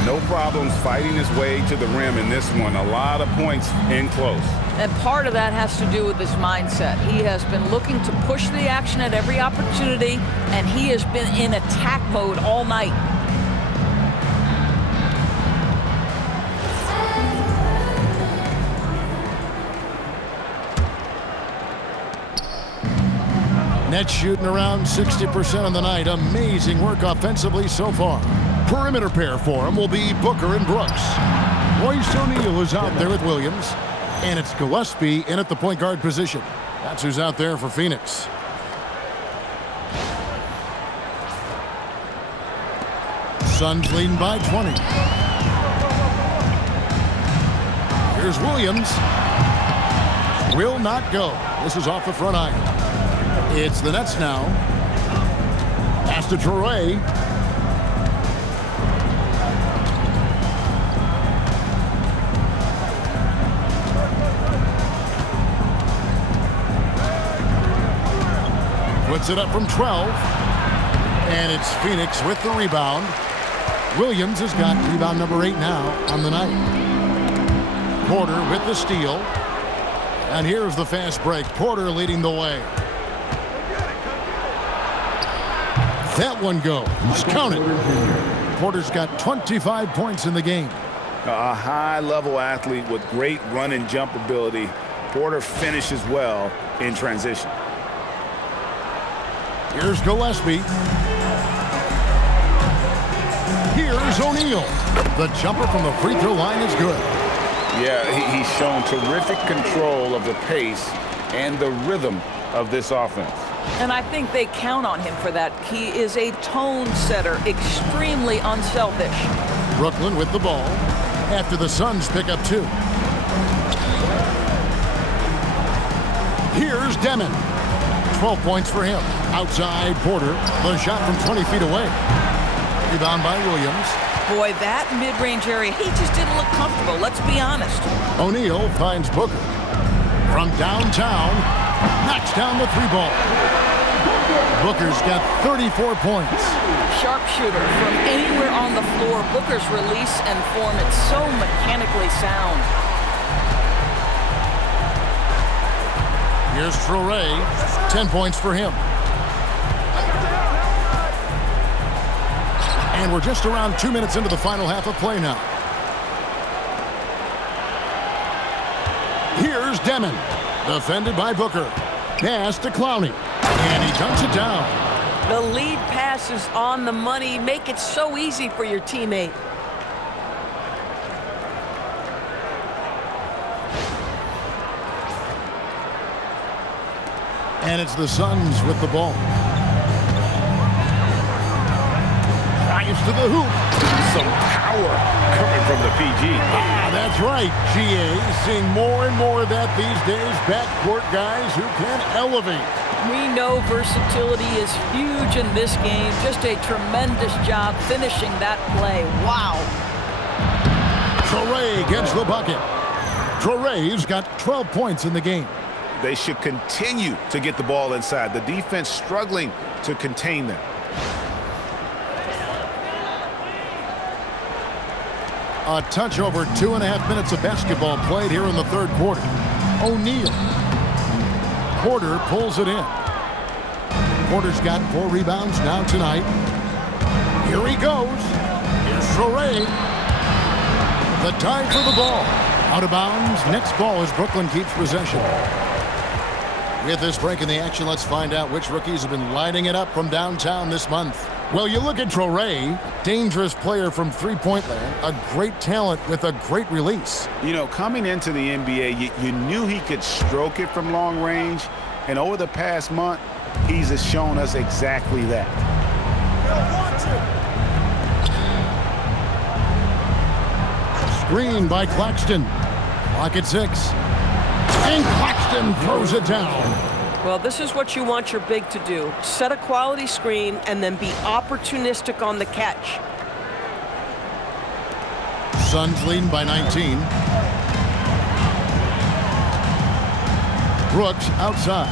No problems fighting his way to the rim in this one. A lot of points in close. And part of that has to do with his mindset. He has been looking to push the action at every opportunity, and he has been in attack mode all night. Nets shooting around 60% on the night. Amazing work offensively so far. Perimeter pair for him will be Booker and Brooks. Royce O'Neal is out there with Williams. And it's Gillespie in at the point guard position. That's who's out there for Phoenix. Suns leading by 20. Here's Williams. Will not go. This is off the front iron. It's the Nets now. Pass to Traore. Puts it up from 12. And it's Phoenix with the rebound. Williams has got rebound number 8 now on the night. Porter with the steal. And here's the fast break. Porter leading the way. That one goes. Count it. Porter's got 25 points in the game. A high-level athlete with great run and jump ability. Porter finishes well in transition. Here's Gillespie. Here's O'Neal. The jumper from the free throw line is good. Yeah, he's shown terrific control of the pace and the rhythm of this offense. And I think they count on him for that. He is a tone setter, extremely unselfish. Brooklyn with the ball after the Suns pick up 2. Here's Demin. 12 points for him. Outside Porter. The shot from 20 feet away. Rebound by Williams. Boy, that mid-range area, he just didn't look comfortable, let's be honest. O'Neal finds Booker. From downtown, knocks down the 3-ball. Booker's got 34 points. Sharpshooter from anywhere on the floor. Booker's release and form, it's so mechanically sound. Here's Traore, 10 points for him. And we're just around 2 minutes into the final half of play now. Here's Demin, defended by Booker. Pass to Clowney, and he dunks it down. The lead pass is on the money. Make it so easy for your teammate. And it's the Suns with the ball. Drives to the hoop. Some power coming from the PG. That's right, GA. Seeing more and more of that these days. Backcourt guys who can elevate. We know versatility is huge in this game. Just a tremendous job finishing that play. Wow. Traore gets the bucket. Traore's got 12 points in the game. They should continue to get the ball inside. The defense struggling to contain them. A touch over 2.5 minutes of basketball played here in the third quarter. O'Neal. Porter pulls it in. Porter's got 4 rebounds now tonight. Here he goes. Here's Traore. The time for the ball. Out of bounds. Next ball as Brooklyn keeps possession. With this break in the action, let's find out which rookies have been lighting it up from downtown this month. Well, you look at Traore, dangerous player from three-point land, a great talent with a great release. You know, coming into the NBA, you knew he could stroke it from long range, and over the past month, he's shown us exactly that. Screen by Claxton. Clock at 6. And Claxton throws it down. Well, this is what you want your big to do. Set a quality screen and then be opportunistic on the catch. Suns leading by 19. Brooks outside.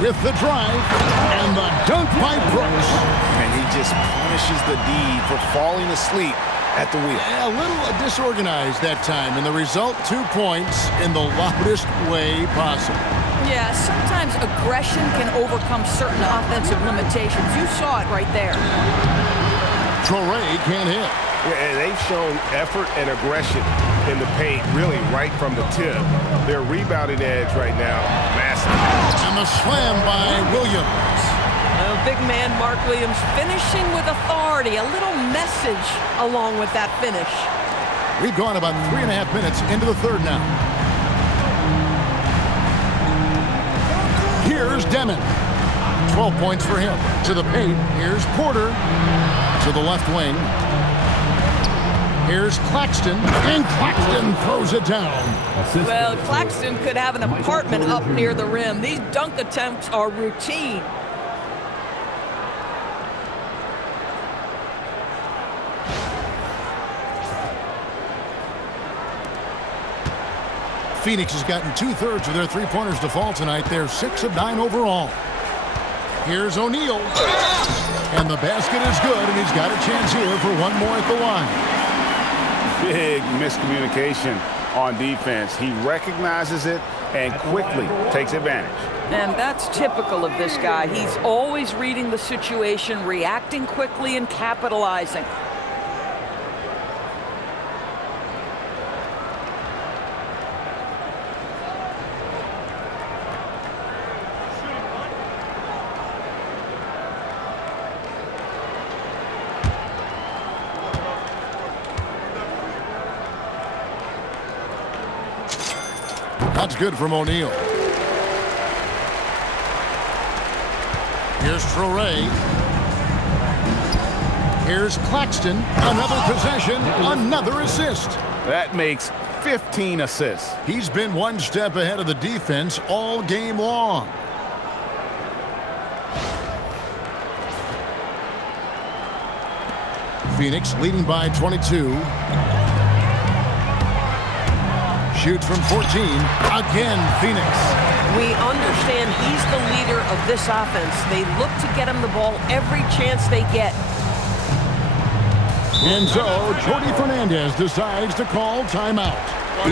With the drive and the dunk by Brooks. And he just punishes the D for falling asleep at the wheel. A little disorganized that time, and the result, 2 points in the loudest way possible. Yeah, sometimes aggression can overcome certain offensive limitations. You saw it right there. Traore can't hit. Yeah, and they've shown effort and aggression in the paint, really right from the tip. Their rebounding edge right now, massive. And the slam by Williams. Big man Mark Williams finishing with authority. A little message along with that finish. We've gone about 3.5 minutes into the third now. Here's Demin. 12 points for him. To the paint. Here's Porter. To the left wing. Here's Claxton. And Claxton throws it down. Well, Claxton could have an apartment up near the rim. These dunk attempts are routine. Phoenix has gotten 2/3 of their three-pointers to fall tonight. They're 6 of 9 overall. Here's O'Neal. And the basket is good, and he's got a chance here for one more at the line. Big miscommunication on defense. He recognizes it and quickly takes advantage. And that's typical of this guy. He's always reading the situation, reacting quickly, and capitalizing. That's good from O'Neal. Here's Traore. Here's Claxton. Another possession, another assist. That makes 15 assists. He's been one step ahead of the defense all game long. Phoenix leading by 22. Shoots from 14. Again, Phoenix. We understand he's the leader of this offense. They look to get him the ball every chance they get. And so, Jordi Fernandez decides to call timeout.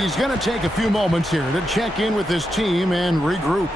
He's going to take a few moments here to check in with his team and regroup.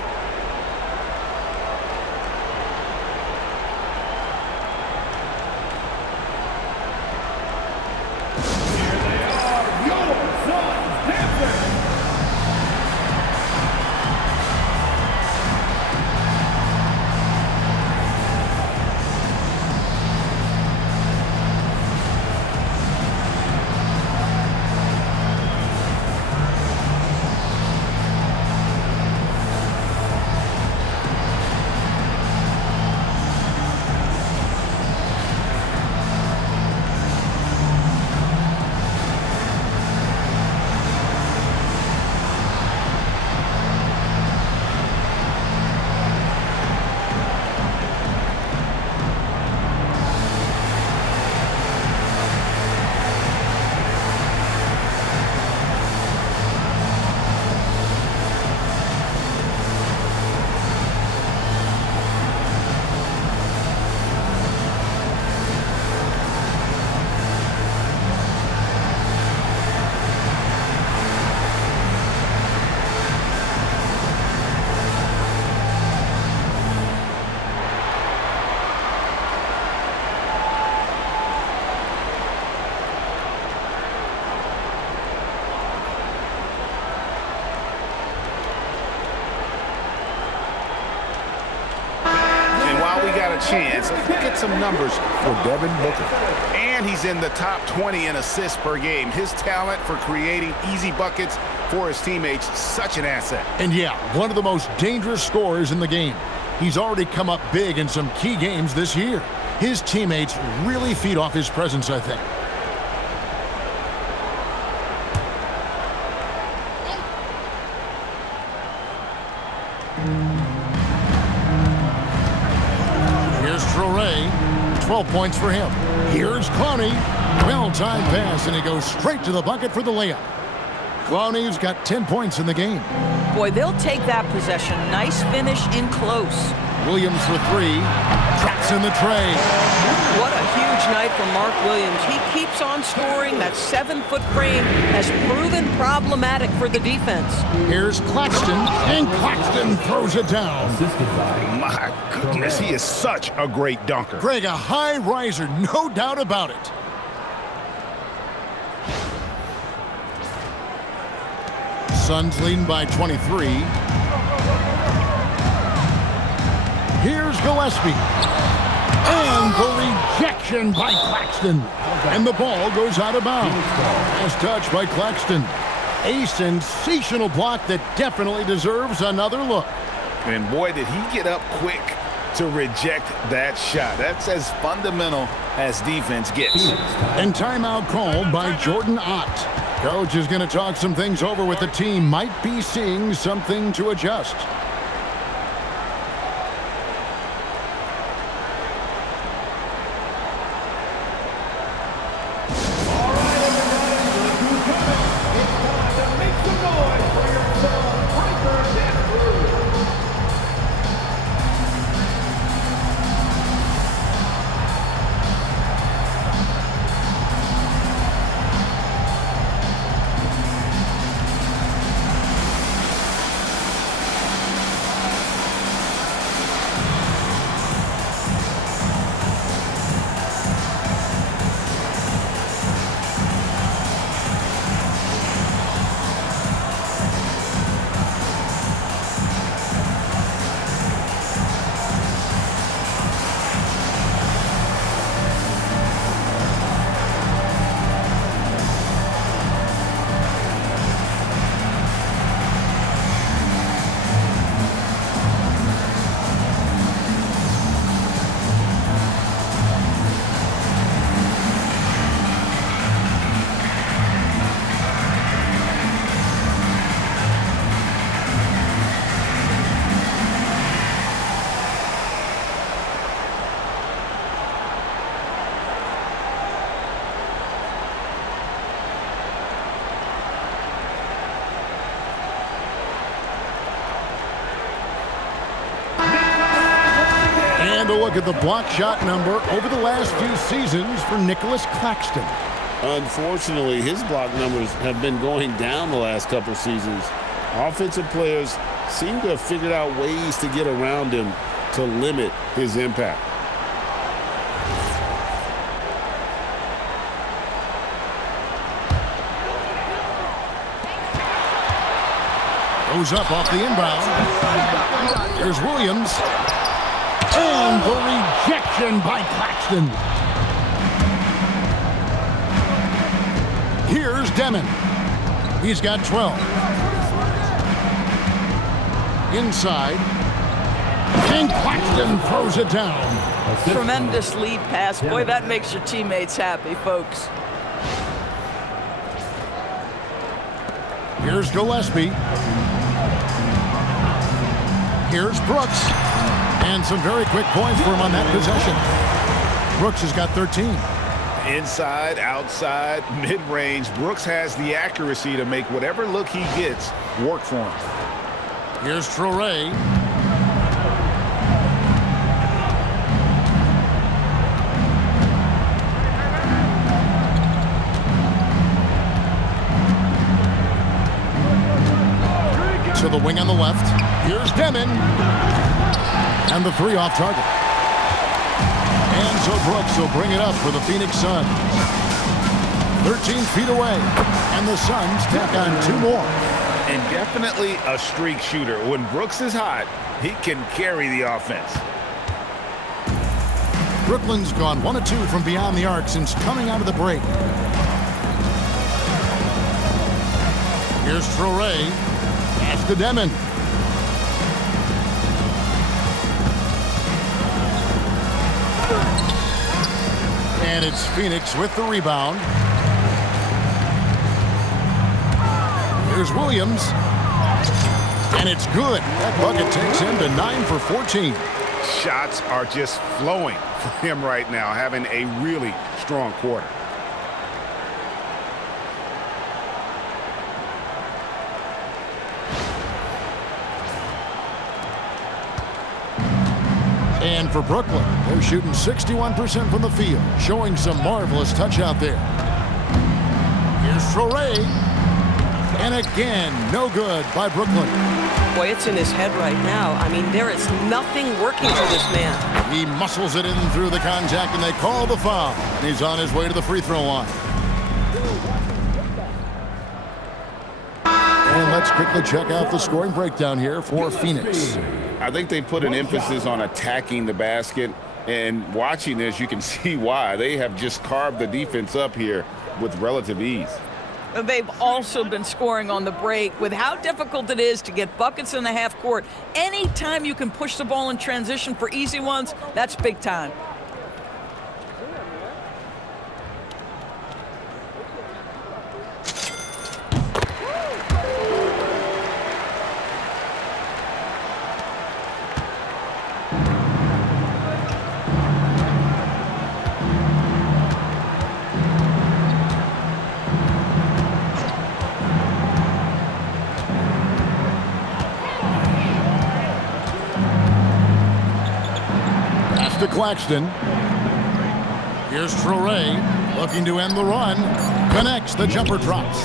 Chance. Look at some numbers for Devin Booker. And he's in the top 20 in assists per game. His talent for creating easy buckets for his teammates, such an asset. And yeah, one of the most dangerous scorers in the game. He's already come up big in some key games this year. His teammates really feed off his presence, I think. Here's Traore. 12 points for him. Here's Clowney. Well-timed pass, and he goes straight to the bucket for the layup. Clowney's got 10 points in the game. Boy, they'll take that possession. Nice finish in close. Williams for three. Drops in the tray. What a huge night for Mark Williams. He keeps on scoring. That 7-foot frame has proven problematic for the defense. Here's Claxton, and Claxton throws it down. My goodness, he is such a great dunker. Greg, a high riser, no doubt about it. Suns leading by 23. Here's Gillespie. And the rejection by Claxton. And the ball goes out of bounds. Nice touch by Claxton. A sensational block that definitely deserves another look. And boy, did he get up quick to reject that shot. That's as fundamental as defense gets. And timeout called by Jordan Ott. Coach is going to talk some things over with the team. Might be seeing something to adjust. And a look at the block shot number over the last few seasons for Nicholas Claxton. Unfortunately, his block numbers have been going down the last couple seasons. Offensive players seem to have figured out ways to get around him to limit his impact. Goes up off the inbound. Here's Williams. And the rejection by Claxton. Here's Demin. He's got 12. Inside. And Claxton throws it down. Tremendous lead pass. Boy, that makes your teammates happy, folks. Here's Gillespie. Here's Brooks. And some very quick points for him on that possession. Brooks has got 13. Inside, outside, mid-range, Brooks has the accuracy to make whatever look he gets work for him. Here's Traore. To the wing on the left. Here's Demin. And the three off target. And so Brooks will bring it up for the Phoenix Suns. 13 feet away. And the Suns tack on two more. And definitely a streak shooter. When Brooks is hot, he can carry the offense. Brooklyn's gone 1 of 2 from beyond the arc since coming out of the break. Here's Traore. Pass to Demin. And it's Phoenix with the rebound. Here's Williams. And it's good. That bucket takes him to 9 for 14. Shots are just flowing for him right now, having a really strong quarter. And for Brooklyn, they're shooting 61% from the field, showing some marvelous touch out there. Here's Traore. And again, no good by Brooklyn. Boy, it's in his head right now. I mean, there is nothing working for this man. He muscles it in through the contact, and they call the foul. He's on his way to the free throw line. And let's quickly check out the scoring breakdown here for Phoenix. I think they put an emphasis on attacking the basket, and watching this, you can see why. They have just carved the defense up here with relative ease. They've also been scoring on the break. With how difficult it is to get buckets in the half court, anytime you can push the ball in transition for easy ones, that's big time. To Claxton. Here's Traore looking to end the run. Connects, the jumper drops.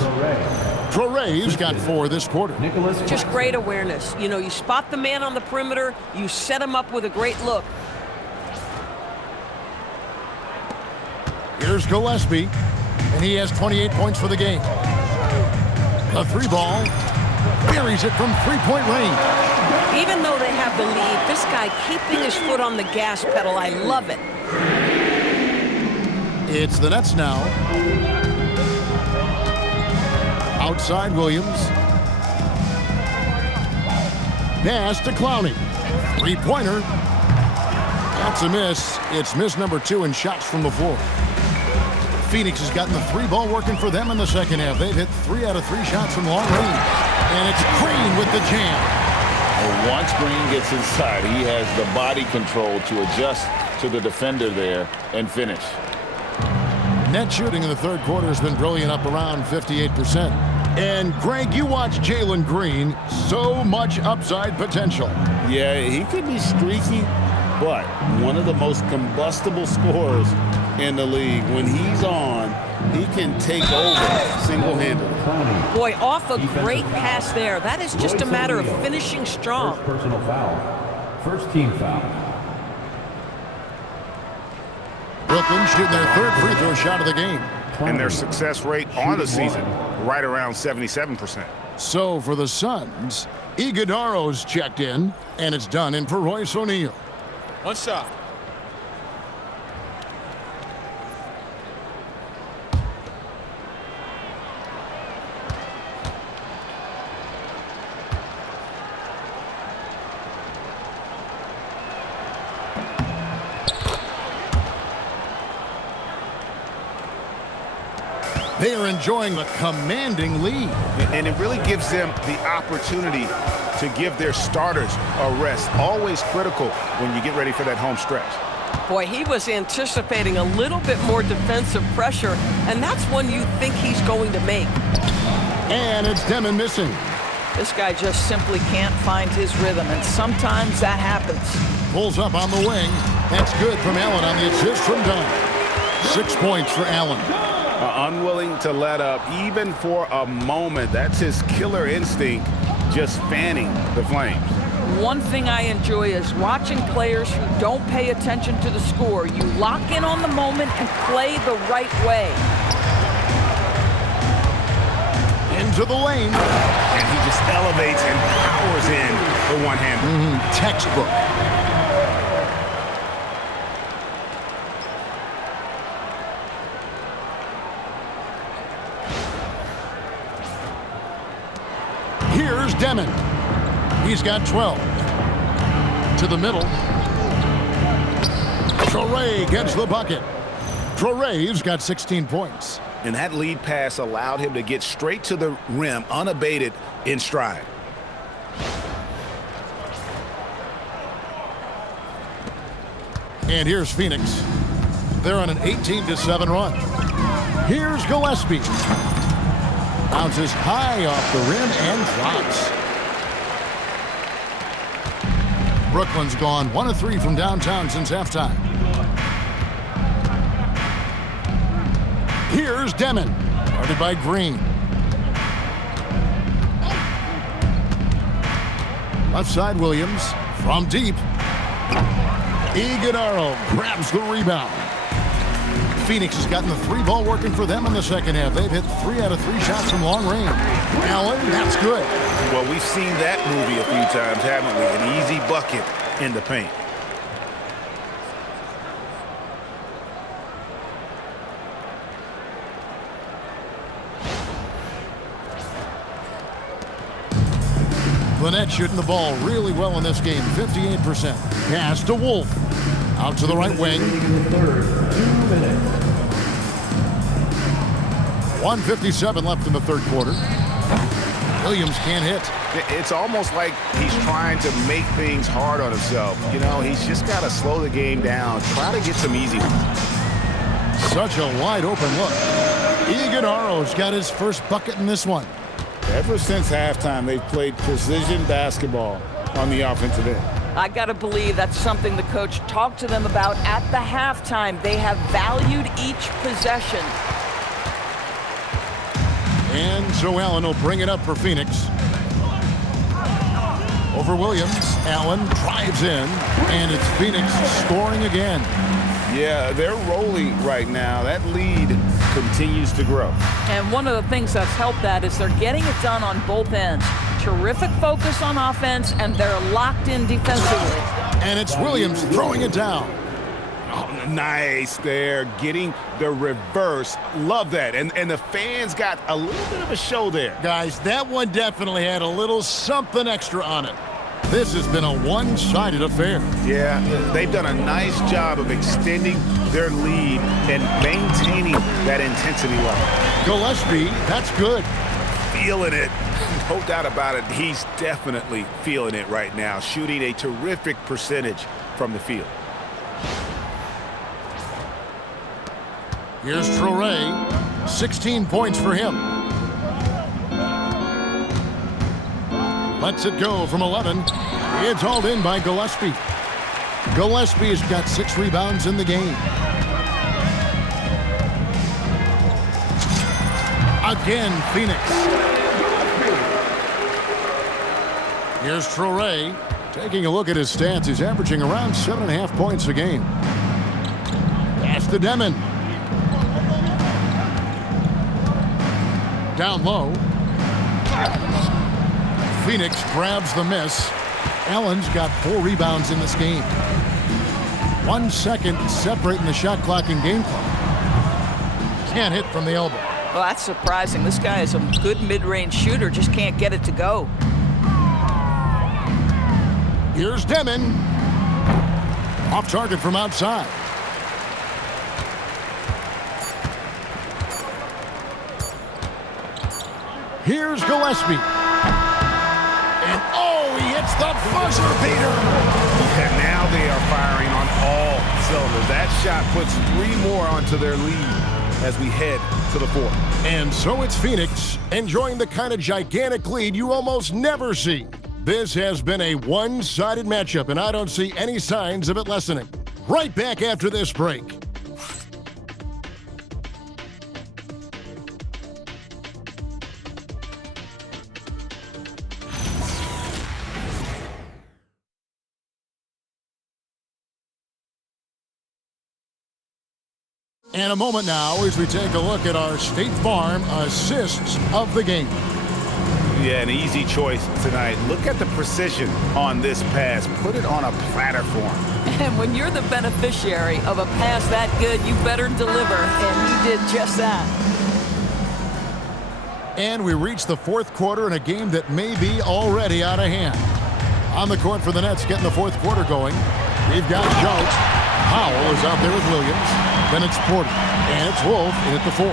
Traore's got 4 this quarter. Just great awareness. You know, you spot the man on the perimeter, you set him up with a great look. Here's Gillespie, and he has 28 points for the game. The 3-ball buries it from 3-point range. Even though they have the lead, this guy keeping his foot on the gas pedal, I love it. It's the Nets now. Outside Williams. Pass to Clowney. 3-pointer. That's a miss. It's miss number 2 in shots from the floor. Phoenix has gotten the 3-ball working for them in the second half. They've hit 3 out of 3 shots from long range. And it's Green with the jam. Once Green gets inside, he has the body control to adjust to the defender there and finish. Net shooting in the third quarter has been brilliant, up around 58%. And Greg, you watch Jalen Green, so much upside potential. Yeah, he could be streaky, but one of the most combustible scorers in the league. When he's on, he can take over single-handedly. Boy, off a great pass there. That is just a matter of finishing strong. First personal foul. First team foul. Brooklyn shooting their third free throw shot of the game. And their success rate on the season, right around 77%. So for the Suns, Iguodaro's checked in, and it's done in for Royce O'Neal. One shot. They are enjoying the commanding lead. And it really gives them the opportunity to give their starters a rest. Always critical when you get ready for that home stretch. Boy, he was anticipating a little bit more defensive pressure, and that's one you think he's going to make. And it's Demin missing. This guy just simply can't find his rhythm, and sometimes that happens. Pulls up on the wing. That's good from Allen on the assist from Dunn. 6 points for Allen. Unwilling to let up even for a moment. That's his killer instinct, just fanning the flames. One thing I enjoy is watching players who don't pay attention to the score. You lock in on the moment and play the right way. Into the lane. And he just elevates and powers in the one-hander. Textbook. Here's Demin. He's got 12. To the middle. Traore gets the bucket. Traore's got 16 points. And that lead pass allowed him to get straight to the rim unabated in stride. And here's Phoenix. They're on an 18-7 run. Here's Gillespie. Bounces high off the rim and drops. Brooklyn's gone 1 of 3 from downtown since halftime. Here's Demin, guarded by Green. Left side Williams from deep. Iguodaro grabs the rebound. Phoenix has gotten the 3-ball working for them in the second half. They've hit 3 out of 3 shots from long range. Allen, that's good. Well, we've seen that movie a few times, haven't we? An easy bucket in the paint. Lynette shooting the ball really well in this game, 58%. Pass to Wolf. Out to the right wing. 1:57 left in the third quarter. Williams can't hit. It's almost like he's trying to make things hard on himself. You know, he's just got to slow the game down, try to get some easy ones. Such a wide open look. Iguodaro's got his first bucket in this one. Ever since halftime, they've played precision basketball on the offensive end. I got to believe that's something the coach talked to them about at the halftime. They have valued each possession. And so Allen will bring it up for Phoenix. Over Williams. Allen drives in, and it's Phoenix scoring again. Yeah, they're rolling right now. That lead continues to grow. And one of the things that's helped that is they're getting it done on both ends. Terrific focus on offense, and they're locked in defensively. And it's Williams throwing it down. Oh, nice there, getting the reverse. Love that. And the fans got a little bit of a show there. Guys, that one definitely had a little something extra on it. This has been a one-sided affair. Yeah, they've done a nice job of extending their lead and maintaining that intensity level. Gillespie, that's good. Feeling it. No doubt about it. He's definitely feeling it right now, shooting a terrific percentage from the field. Here's Traore, 16 points for him. Lets it go from 11. It's hauled in by Gillespie. Gillespie's got 6 rebounds in the game. Again, Phoenix. Here's Traore. Taking a look at his stats, he's averaging around 7.5 points a game. Pass to Demin. Down low. Phoenix grabs the miss. Allen's got 4 rebounds in this game. 1 second separating the shot clock and game clock. Can't hit from the elbow. Well, that's surprising. This guy is a good mid-range shooter, just can't get it to go. Here's Demin. Off target from outside. Here's Gillespie. And oh, he hits the buzzer beater. And now they are firing on all cylinders. That shot puts 3 more onto their lead as we head to the 4th. And so it's Phoenix enjoying the kind of gigantic lead you almost never see. This has been a one-sided matchup, and I don't see any signs of it lessening. Right back after this break. And a moment now as we take a look at our State Farm assists of the game. Yeah, an easy choice tonight. Look at the precision on this pass. Put it on a platter form. And when you're the beneficiary of a pass that good, you better deliver, and he did just that. And we reach the 4th quarter in a game that may be already out of hand. On the court for the Nets, getting the 4th quarter going. We've got Schultz. Powell is out there with Williams. Then it's Porter. And it's Wolf in at the 4.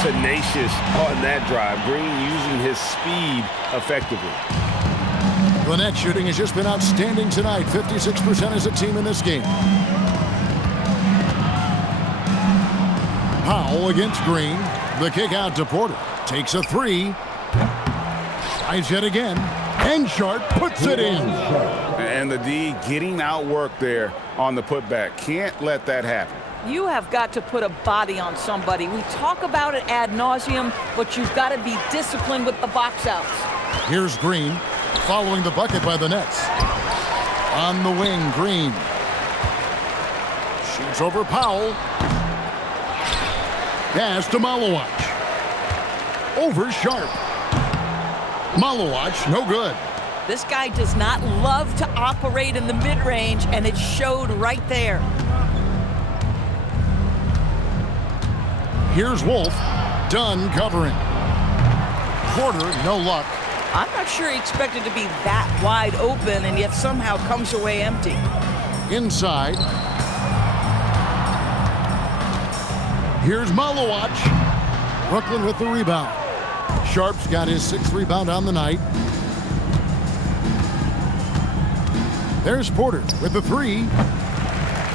Tenacious on that drive. Green using his speed effectively. The net shooting has just been outstanding tonight. 56% as a team in this game. Powell against Green. The kick out to Porter. Takes a 3. Tries yet again. And Sharp puts it in. And the D getting outworked there on the putback. Can't let that happen. You have got to put a body on somebody. We talk about it ad nauseum, but you've got to be disciplined with the box outs. Here's Green, following the bucket by the Nets. On the wing, Green. Shoots over Powell. Pass to Malowacz. Over Sharp. Malowacz, no good. This guy does not love to operate in the mid-range, and it showed right there. Here's Wolf, done covering. Porter, no luck. I'm not sure he expected to be that wide open, and yet somehow comes away empty. Inside. Here's Malowacz. Brooklyn with the rebound. Sharp's got his 6th rebound on the night. There's Porter with the 3.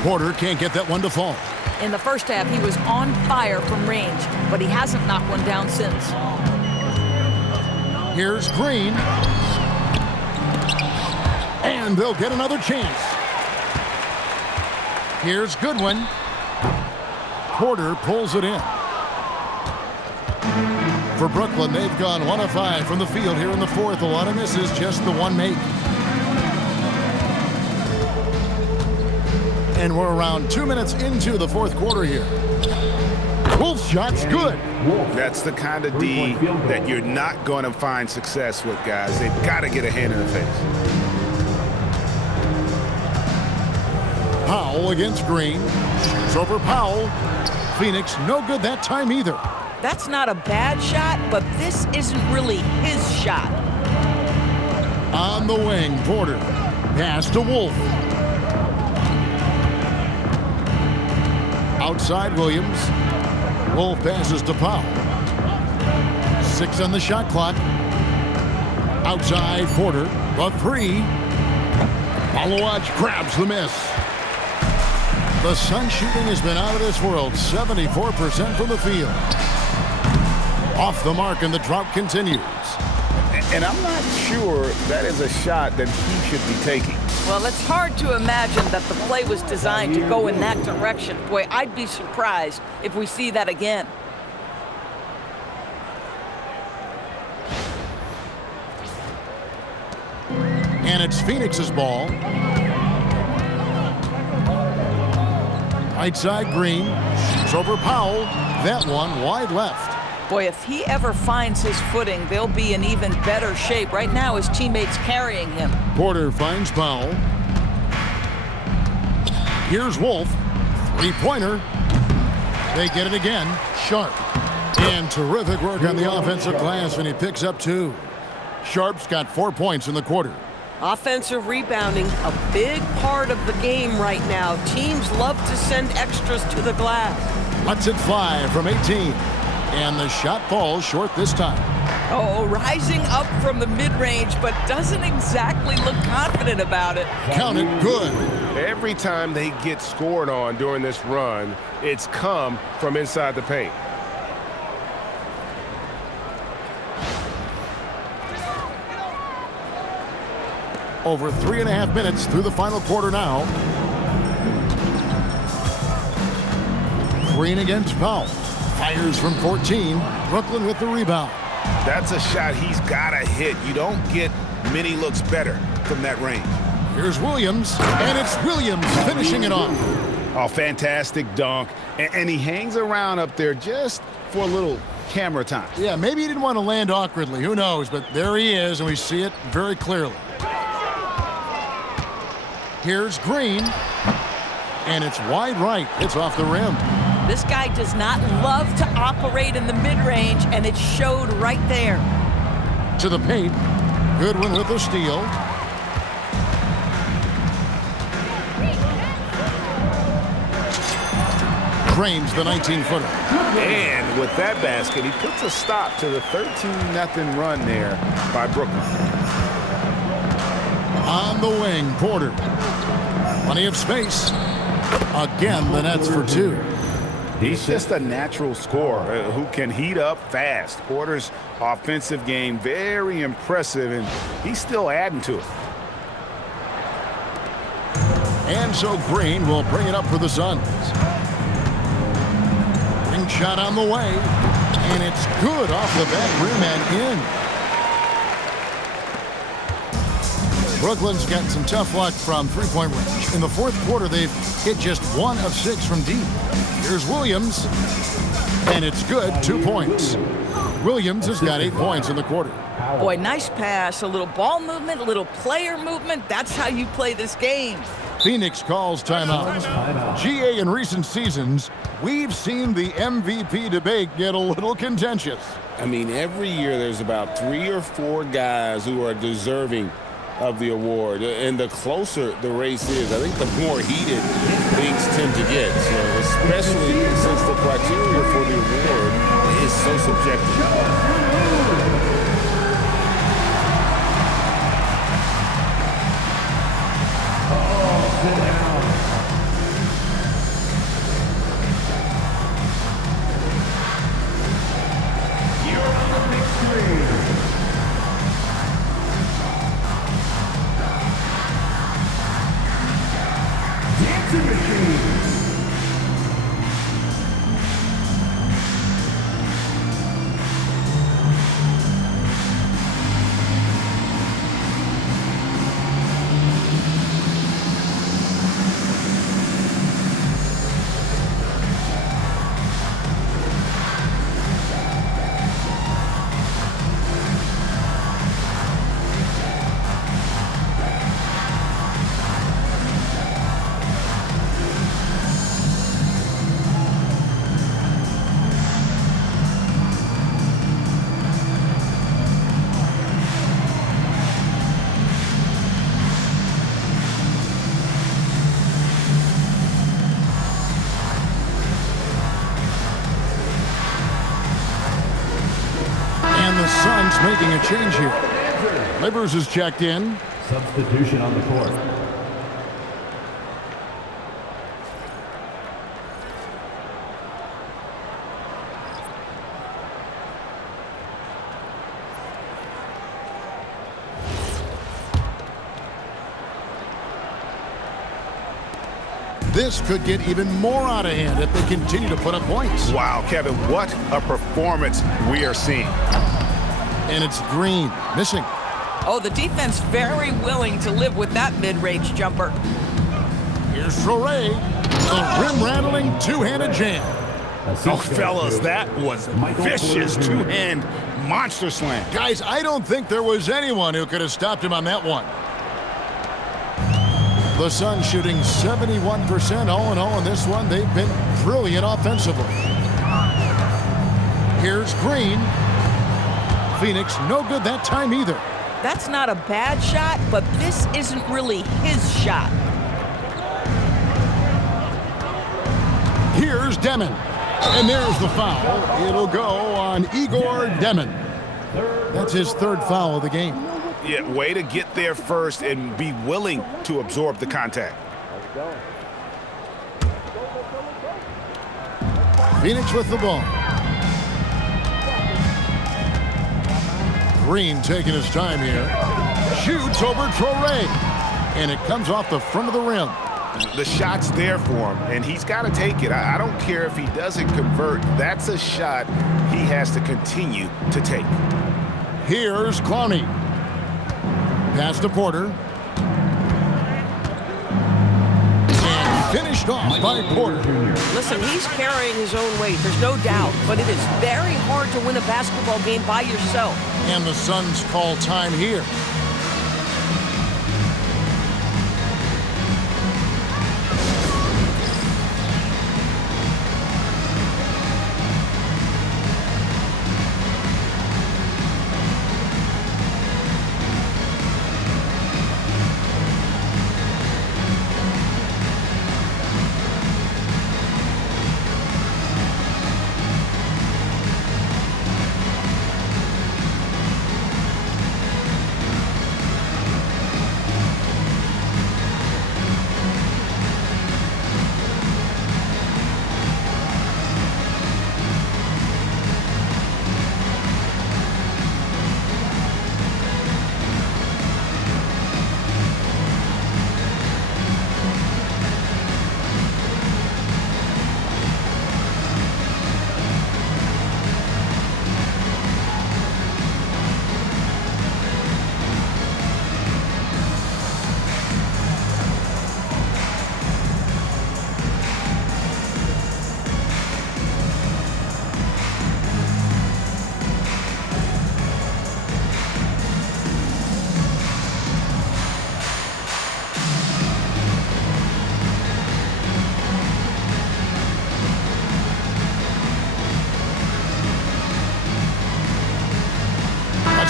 Porter can't get that one to fall. In the first half, he was on fire from range, but he hasn't knocked one down since. Here's Green. And they'll get another chance. Here's Goodwin. Porter pulls it in. For Brooklyn, they've gone 1 of 5 from the field here in the 4th. A lot of misses, just the 1 make. And we're around 2 minutes into the 4th quarter here. Wolf's shot's good. That's the kind of D that you're not going to find success with, guys. They've got to get a hand in the face. Powell against Green. It's over Powell. Phoenix, no good that time either. That's not a bad shot, but this isn't really his shot. On the wing, Porter. Pass to Wolf. Outside Williams. Wolf passes to Powell. 6 on the shot clock. Outside Porter. The 3. Malowacz grabs the miss. The Sun shooting has been out of this world. 74% from the field. Off the mark, and the drought continues. And I'm not sure that is a shot that he should be taking. Well, it's hard to imagine that the play was designed to go in that direction. Boy, I'd be surprised if we see that again. And it's Phoenix's ball. Right side, Green. Shoots over Powell. That one wide left. Boy, if he ever finds his footing, they'll be in even better shape. Right now, his teammates carrying him. Porter finds Powell. Here's Wolf. Three-pointer. They get it again. Sharp. And terrific work on the offensive glass, and he picks up 2. Sharp's got 4 points in the quarter. Offensive rebounding, a big part of the game right now. Teams love to send extras to the glass. Lets it fly from 18. And the shot falls short this time. Oh, rising up from the mid-range, but doesn't exactly look confident about it. Count it, good. Every time they get scored on during this run, it's come from inside the paint. Over 3.5 minutes through the final quarter now. Green against Powell. Fires from 14. Brooklyn with the rebound. That's a shot he's got to hit. You don't get many looks better from that range. Here's Williams, and it's Williams finishing it off. Oh, fantastic dunk. And he hangs around up there just for a little camera time. Yeah, maybe he didn't want to land awkwardly. Who knows? But there he is, and we see it very clearly. Here's Green, and it's wide right. It's off the rim. This guy does not love to operate in the mid-range, and it showed right there. To the paint. Goodwin with the steal. Cranes the 19-footer. And with that basket, he puts a stop to the 13-0 run there by Brooklyn. On the wing, Porter. Plenty of space. Again, the Nets for 2. He's just a natural scorer who can heat up fast. Porter's offensive game, very impressive, and he's still adding to it. And so Green will bring it up for the Suns. Ring shot on the way, and it's good off the back rim and in. Brooklyn's gotten some tough luck from three-point range. In the fourth quarter, they've hit just 1 of 6 from deep. Here's Williams, and it's good, 2 points. Williams has got 8 points in the quarter. Boy, nice pass, a little ball movement, a little player movement. That's how you play this game. Phoenix calls timeout. GA, in recent seasons, we've seen the MVP debate get a little contentious. I mean, every year there's about 3 or 4 guys who are deserving of the award, and the closer the race is, I think the more heated things tend to get. So especially since the criteria for the award is so subjective. The Suns making a change here. Livers is checked in. Substitution on the court. This could get even more out of hand if they continue to put up points. Wow, Kevin, what a performance we are seeing. And it's Green, missing. Oh, the defense very willing to live with that mid-range jumper. Here's Torrey, the rim-rattling two-handed jam. Oh, fellas, that was vicious two-hand monster slam. Guys, I don't think there was anyone who could have stopped him on that one. The Suns shooting 71% all in all in this one. They've been brilliant offensively. Here's Green. Phoenix no good that time either. That's not a bad shot, but this isn't really his shot. Here's Demin. And there's the foul. It'll go on Egor Demin. That's his third foul of the game. Yeah, way to get there first and be willing to absorb the contact. Phoenix with the ball. Green taking his time here. Shoots over Torrey. And it comes off the front of the rim. The shot's there for him, and he's got to take it. I don't care if he doesn't convert. That's a shot he has to continue to take. Here's Clowney. Pass to Porter. And finished off by Porter. Listen, he's carrying his own weight, there's no doubt, but it is very hard to win a basketball game by yourself. And the Suns call time here.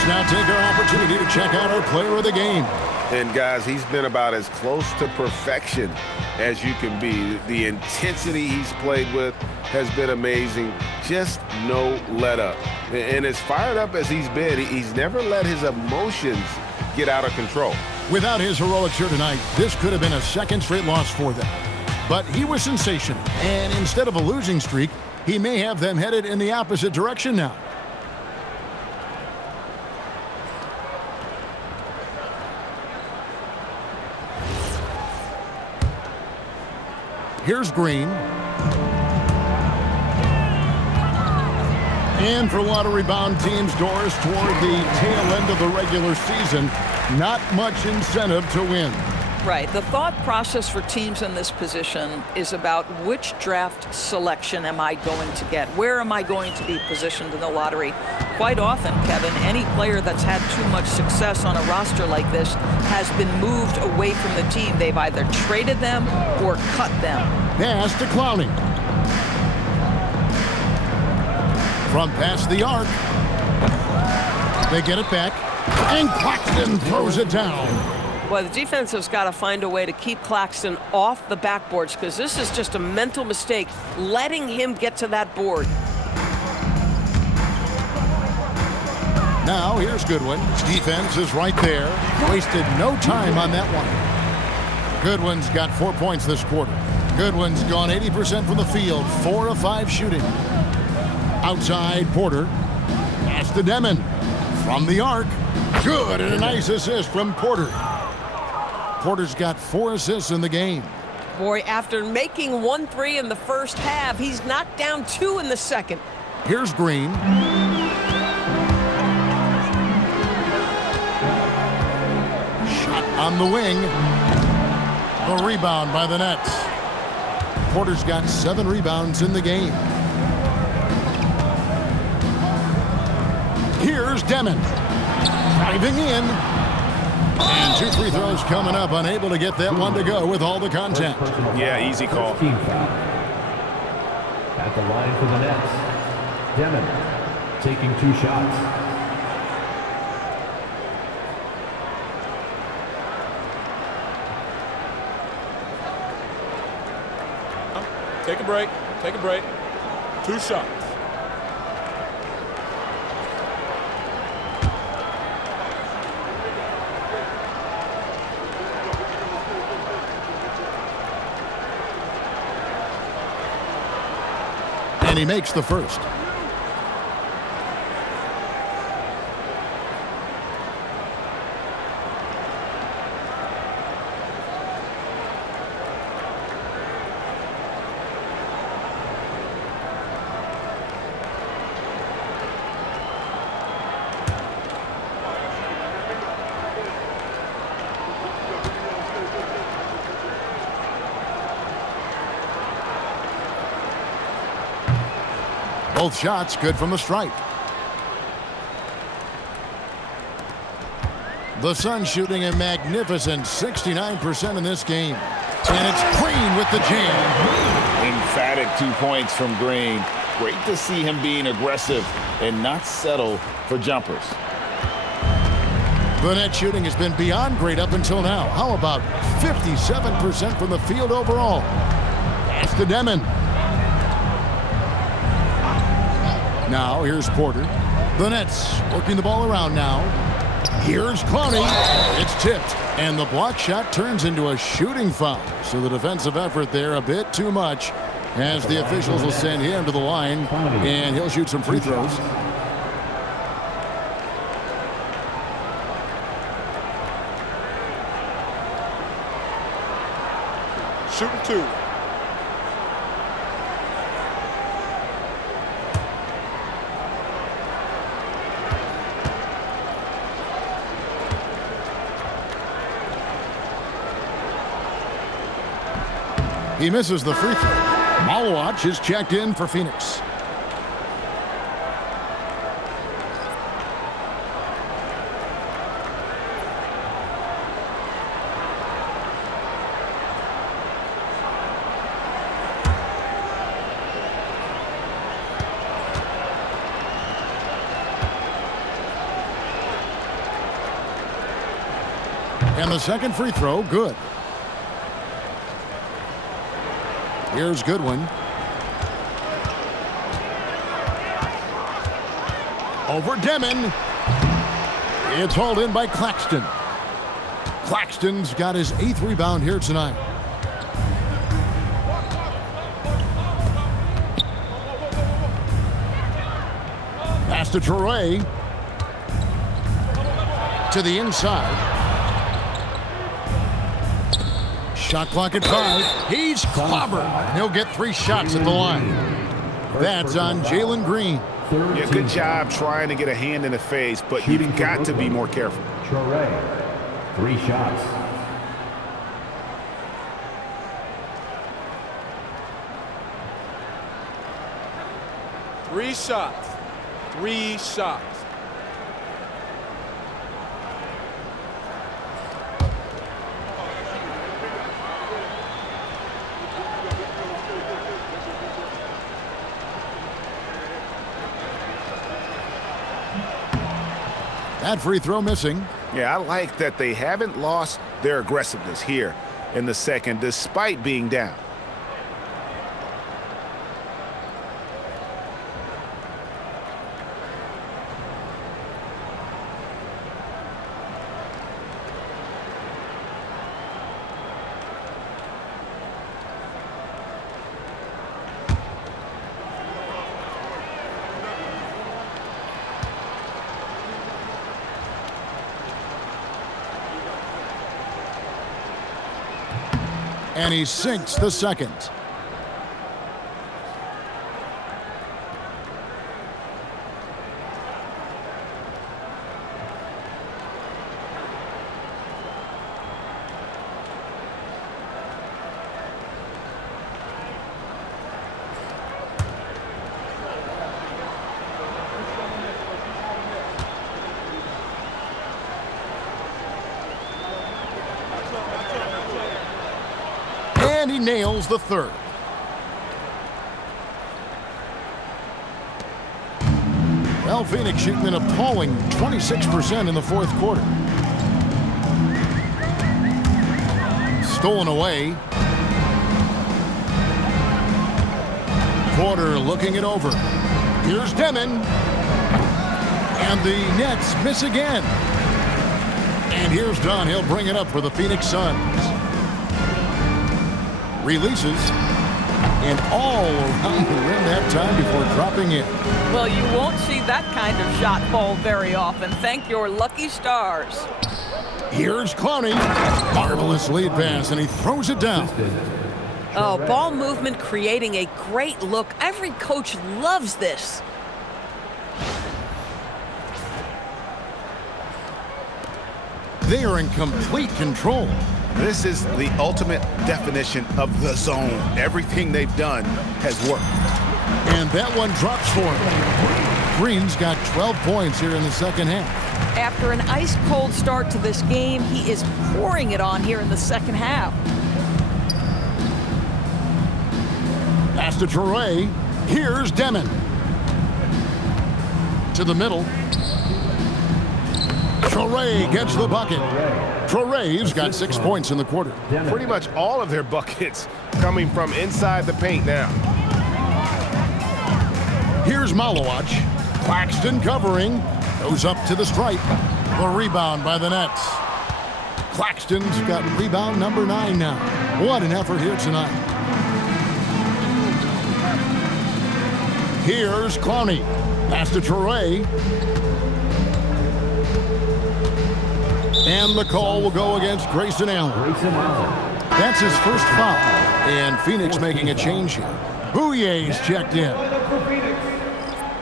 Now take our opportunity to check out our player of the game. And guys, he's been about as close to perfection as you can be. The intensity he's played with has been amazing. Just no let up. And as fired up as he's been, he's never let his emotions get out of control. Without his heroics here tonight, this could have been a second straight loss for them. But he was sensational. And instead of a losing streak, he may have them headed in the opposite direction now. Here's Green. And for a lot of rebound teams, Doris, toward the tail end of the regular season, not much incentive to win. Right. The thought process for teams in this position is about which draft selection am I going to get? Where am I going to be positioned in the lottery? Quite often, Kevin, any player that's had too much success on a roster like this has been moved away from the team. They've either traded them or cut them. Pass to Clowney. From past the arc. They get it back. And Claxton throws it down. Well, the defense has got to find a way to keep Claxton off the backboards because this is just a mental mistake, letting him get to that board. Now, here's Goodwin. Defense is right there. Wasted no time on that one. Goodwin's got 4 points this quarter. Goodwin's gone 80% from the field, 4 of 5 shooting. Outside, Porter. Pass to Demin. From the arc. Good, and a nice assist from Porter. Porter's got 4 assists in the game. Boy, after making 1 3 in the first half, he's knocked down 2 in the second. Here's Green. Shot on the wing. The rebound by the Nets. Porter's got 7 rebounds in the game. Here's Demin. Driving in. And 2 free throws coming up. Unable to get that one to go with all the contact. Yeah, easy call. Team foul. At the line for the Nets, Demin taking 2 shots. Take a break. Take a break. 2 shots. And he makes the first. Both shots good from the stripe. The Suns shooting a magnificent 69% in this game. And it's Green with the jam. Emphatic 2 points from Green. Great to see him being aggressive and not settle for jumpers. The net shooting has been beyond great up until now. How about 57% from the field overall? Pass to Demin. Now, here's Porter. The Nets working the ball around now. Here's Clowney. It's tipped, and the block shot turns into a shooting foul. So the defensive effort there a bit too much, as the officials will send him to the line, and he'll shoot some free throws. Shooting 2. He misses the free throw. Malwatch is checked in for Phoenix. And the second free throw, good. Here's Goodwin. Over Demin. It's hauled in by Claxton. Claxton's got his 8th rebound here tonight. Pass to Troy. To the inside. Shot clock at 5. He's clobbered. He'll get 3 shots at the line. That's on Jalen Green. Yeah, good job trying to get a hand in the face, but you've got to be more careful. Troy, 3 shots. Three shots. 3 shots. That free throw missing. Yeah, I like that they haven't lost their aggressiveness here in the second, despite being down. And he sinks the second. And he nails the third. Well, Phoenix shooting an appalling 26% in the fourth quarter. Stolen away. Porter looking it over. Here's Demin. And the Nets miss again. And here's Dunn. He'll bring it up for the Phoenix Suns. Releases, and all around the rim that time before dropping in. Well, you won't see that kind of shot fall very often. Thank your lucky stars. Here's Clowney. Marvelous lead pass, and he throws it down. Oh, ball movement creating a great look. Every coach loves this. They are in complete control. This is the ultimate definition of the zone. Everything they've done has worked. And that one drops for him. Green's got 12 points here in the second half. After an ice-cold start to this game, he is pouring it on here in the second half. Pass to Traore. Here's Demin. To the middle. Traore gets the bucket. Traore's got 6 points in the quarter. Pretty much all of their buckets coming from inside the paint now. Here's Malowacz. Claxton covering. Goes up to the stripe. The rebound by the Nets. Claxton's got rebound number 9 now. What an effort here tonight. Here's Clowney. Pass to Traore. And the call will go against Grayson Allen. That's his first foul. And Phoenix making a change here. Bouyer's checked in.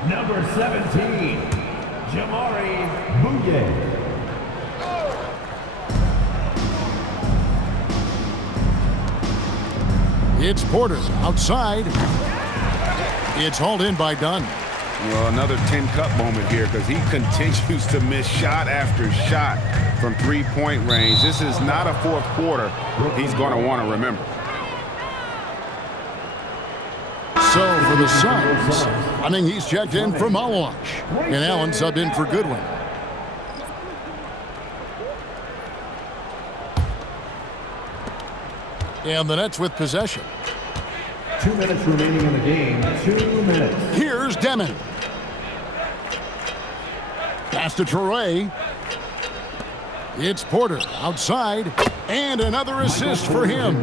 Number 17, Jamari Bouye. It's Porter outside. It's hauled in by Dunn. Well, another 10-cup moment here because he continues to miss shot after shot from three-point range. This is not a fourth quarter he's going to want to remember. So for the Suns, I think he's checked in for Malowacz. And Allen subbed in for Goodwin. And the Nets with possession. 2 minutes remaining in the game. 2 minutes. Here's Demin. Pass to Traore. It's Porter outside. And another assist for him.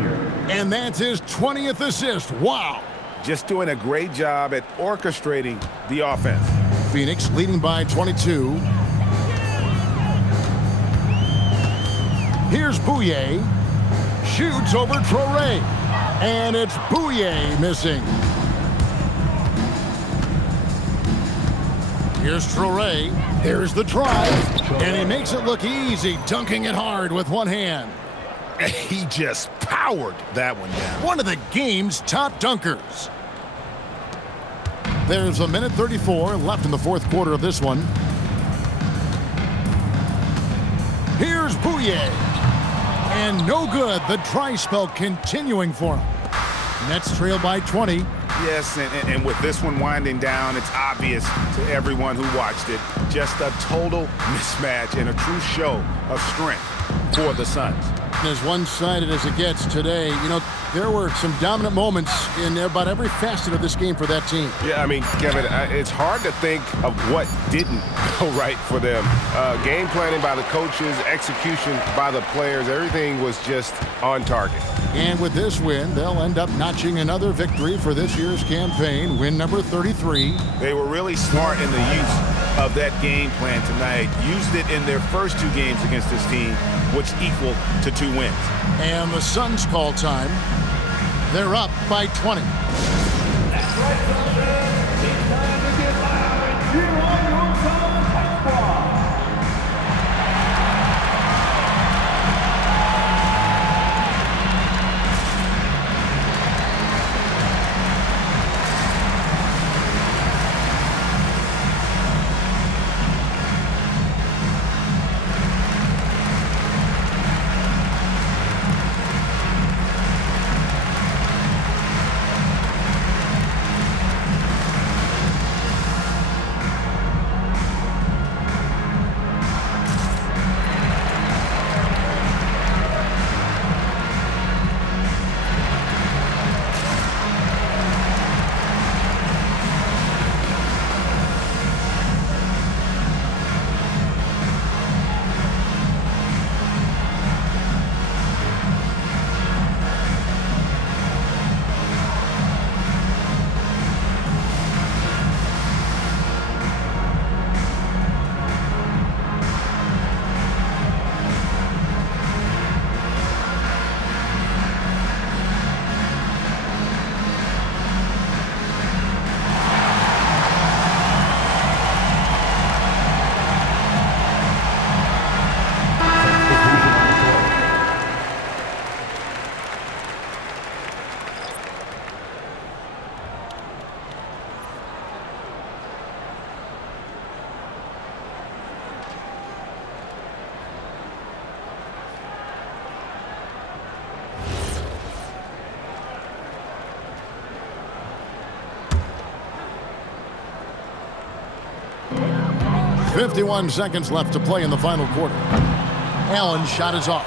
And that's his 20th assist. Wow. Just doing a great job at orchestrating the offense. Phoenix leading by 22. Here's Bouye. Shoots over Traore. And it's Bouye missing. Here's Traore. There's the drive. And he makes it look easy, dunking it hard with one hand. He just powered that one down. One of the game's top dunkers. There's a minute 34 left in the fourth quarter of this one. Here's Bouye. And no good. The dry spell continuing for him. Nets trail by 20. Yes, and with this one winding down, it's obvious to everyone who watched it. Just a total mismatch and a true show of strength for the Suns. As one-sided as it gets today, you know, there were some dominant moments in about every facet of this game for that team. Yeah, I mean, Kevin, it's hard to think of what didn't go right for them. Game planning by the coaches, execution by the players, everything was just on target. And with this win, they'll end up notching another victory for this year's campaign, win number 33. They were really smart in the use of that game plan tonight. Used it in their first two games against this team, which equaled to 2 wins. And the Suns call time. They're up by 20. That's right, Sunday. It's time to get loud and cheer on your Suns Tech Squad. .51 seconds left to play in the final quarter. Allen's shot is off.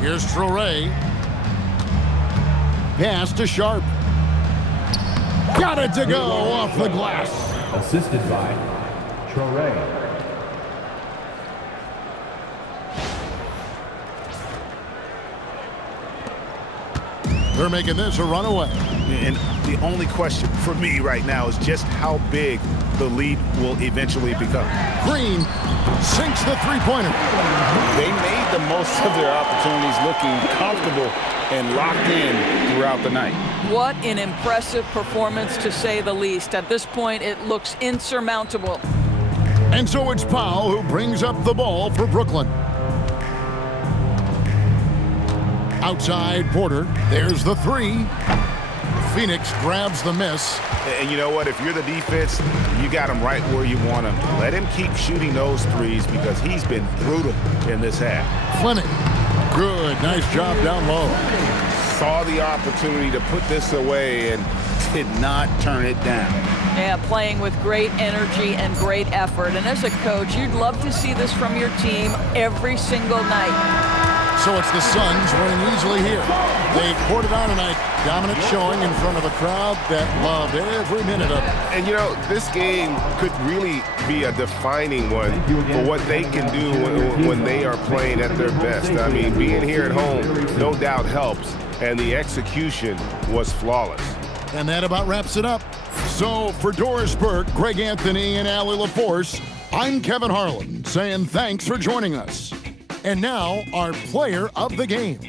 Here's Traore. Pass to Sharp. Got it to go off the glass. Assisted by Traore. They're making this a runaway. And the only question for me right now is just how big the lead will eventually become. Green sinks the three-pointer. They made the most of their opportunities, looking comfortable and locked in throughout the night. What an impressive performance, to say the least. At this point, it looks insurmountable. And so it's Powell who brings up the ball for Brooklyn. Outside Porter, there's the three. Phoenix grabs the miss. And you know what? If you're the defense, you got him right where you want him. Let him keep shooting those threes because he's been brutal in this half. Fleming, good, nice job down low. Saw the opportunity to put this away and did not turn it down. Yeah, playing with great energy and great effort. And as a coach, you'd love to see this from your team every single night. So it's the Suns winning easily here. They poured it on tonight. Dominant showing in front of a crowd that loved every minute of it. And, you know, this game could really be a defining one for what they can do when they are playing at their best. I mean, being here at home no doubt helps, and the execution was flawless. And that about wraps it up. So for Doris Burke, Greg Anthony, and Allie LaForce, I'm Kevin Harlan saying thanks for joining us. And now, our player of the game.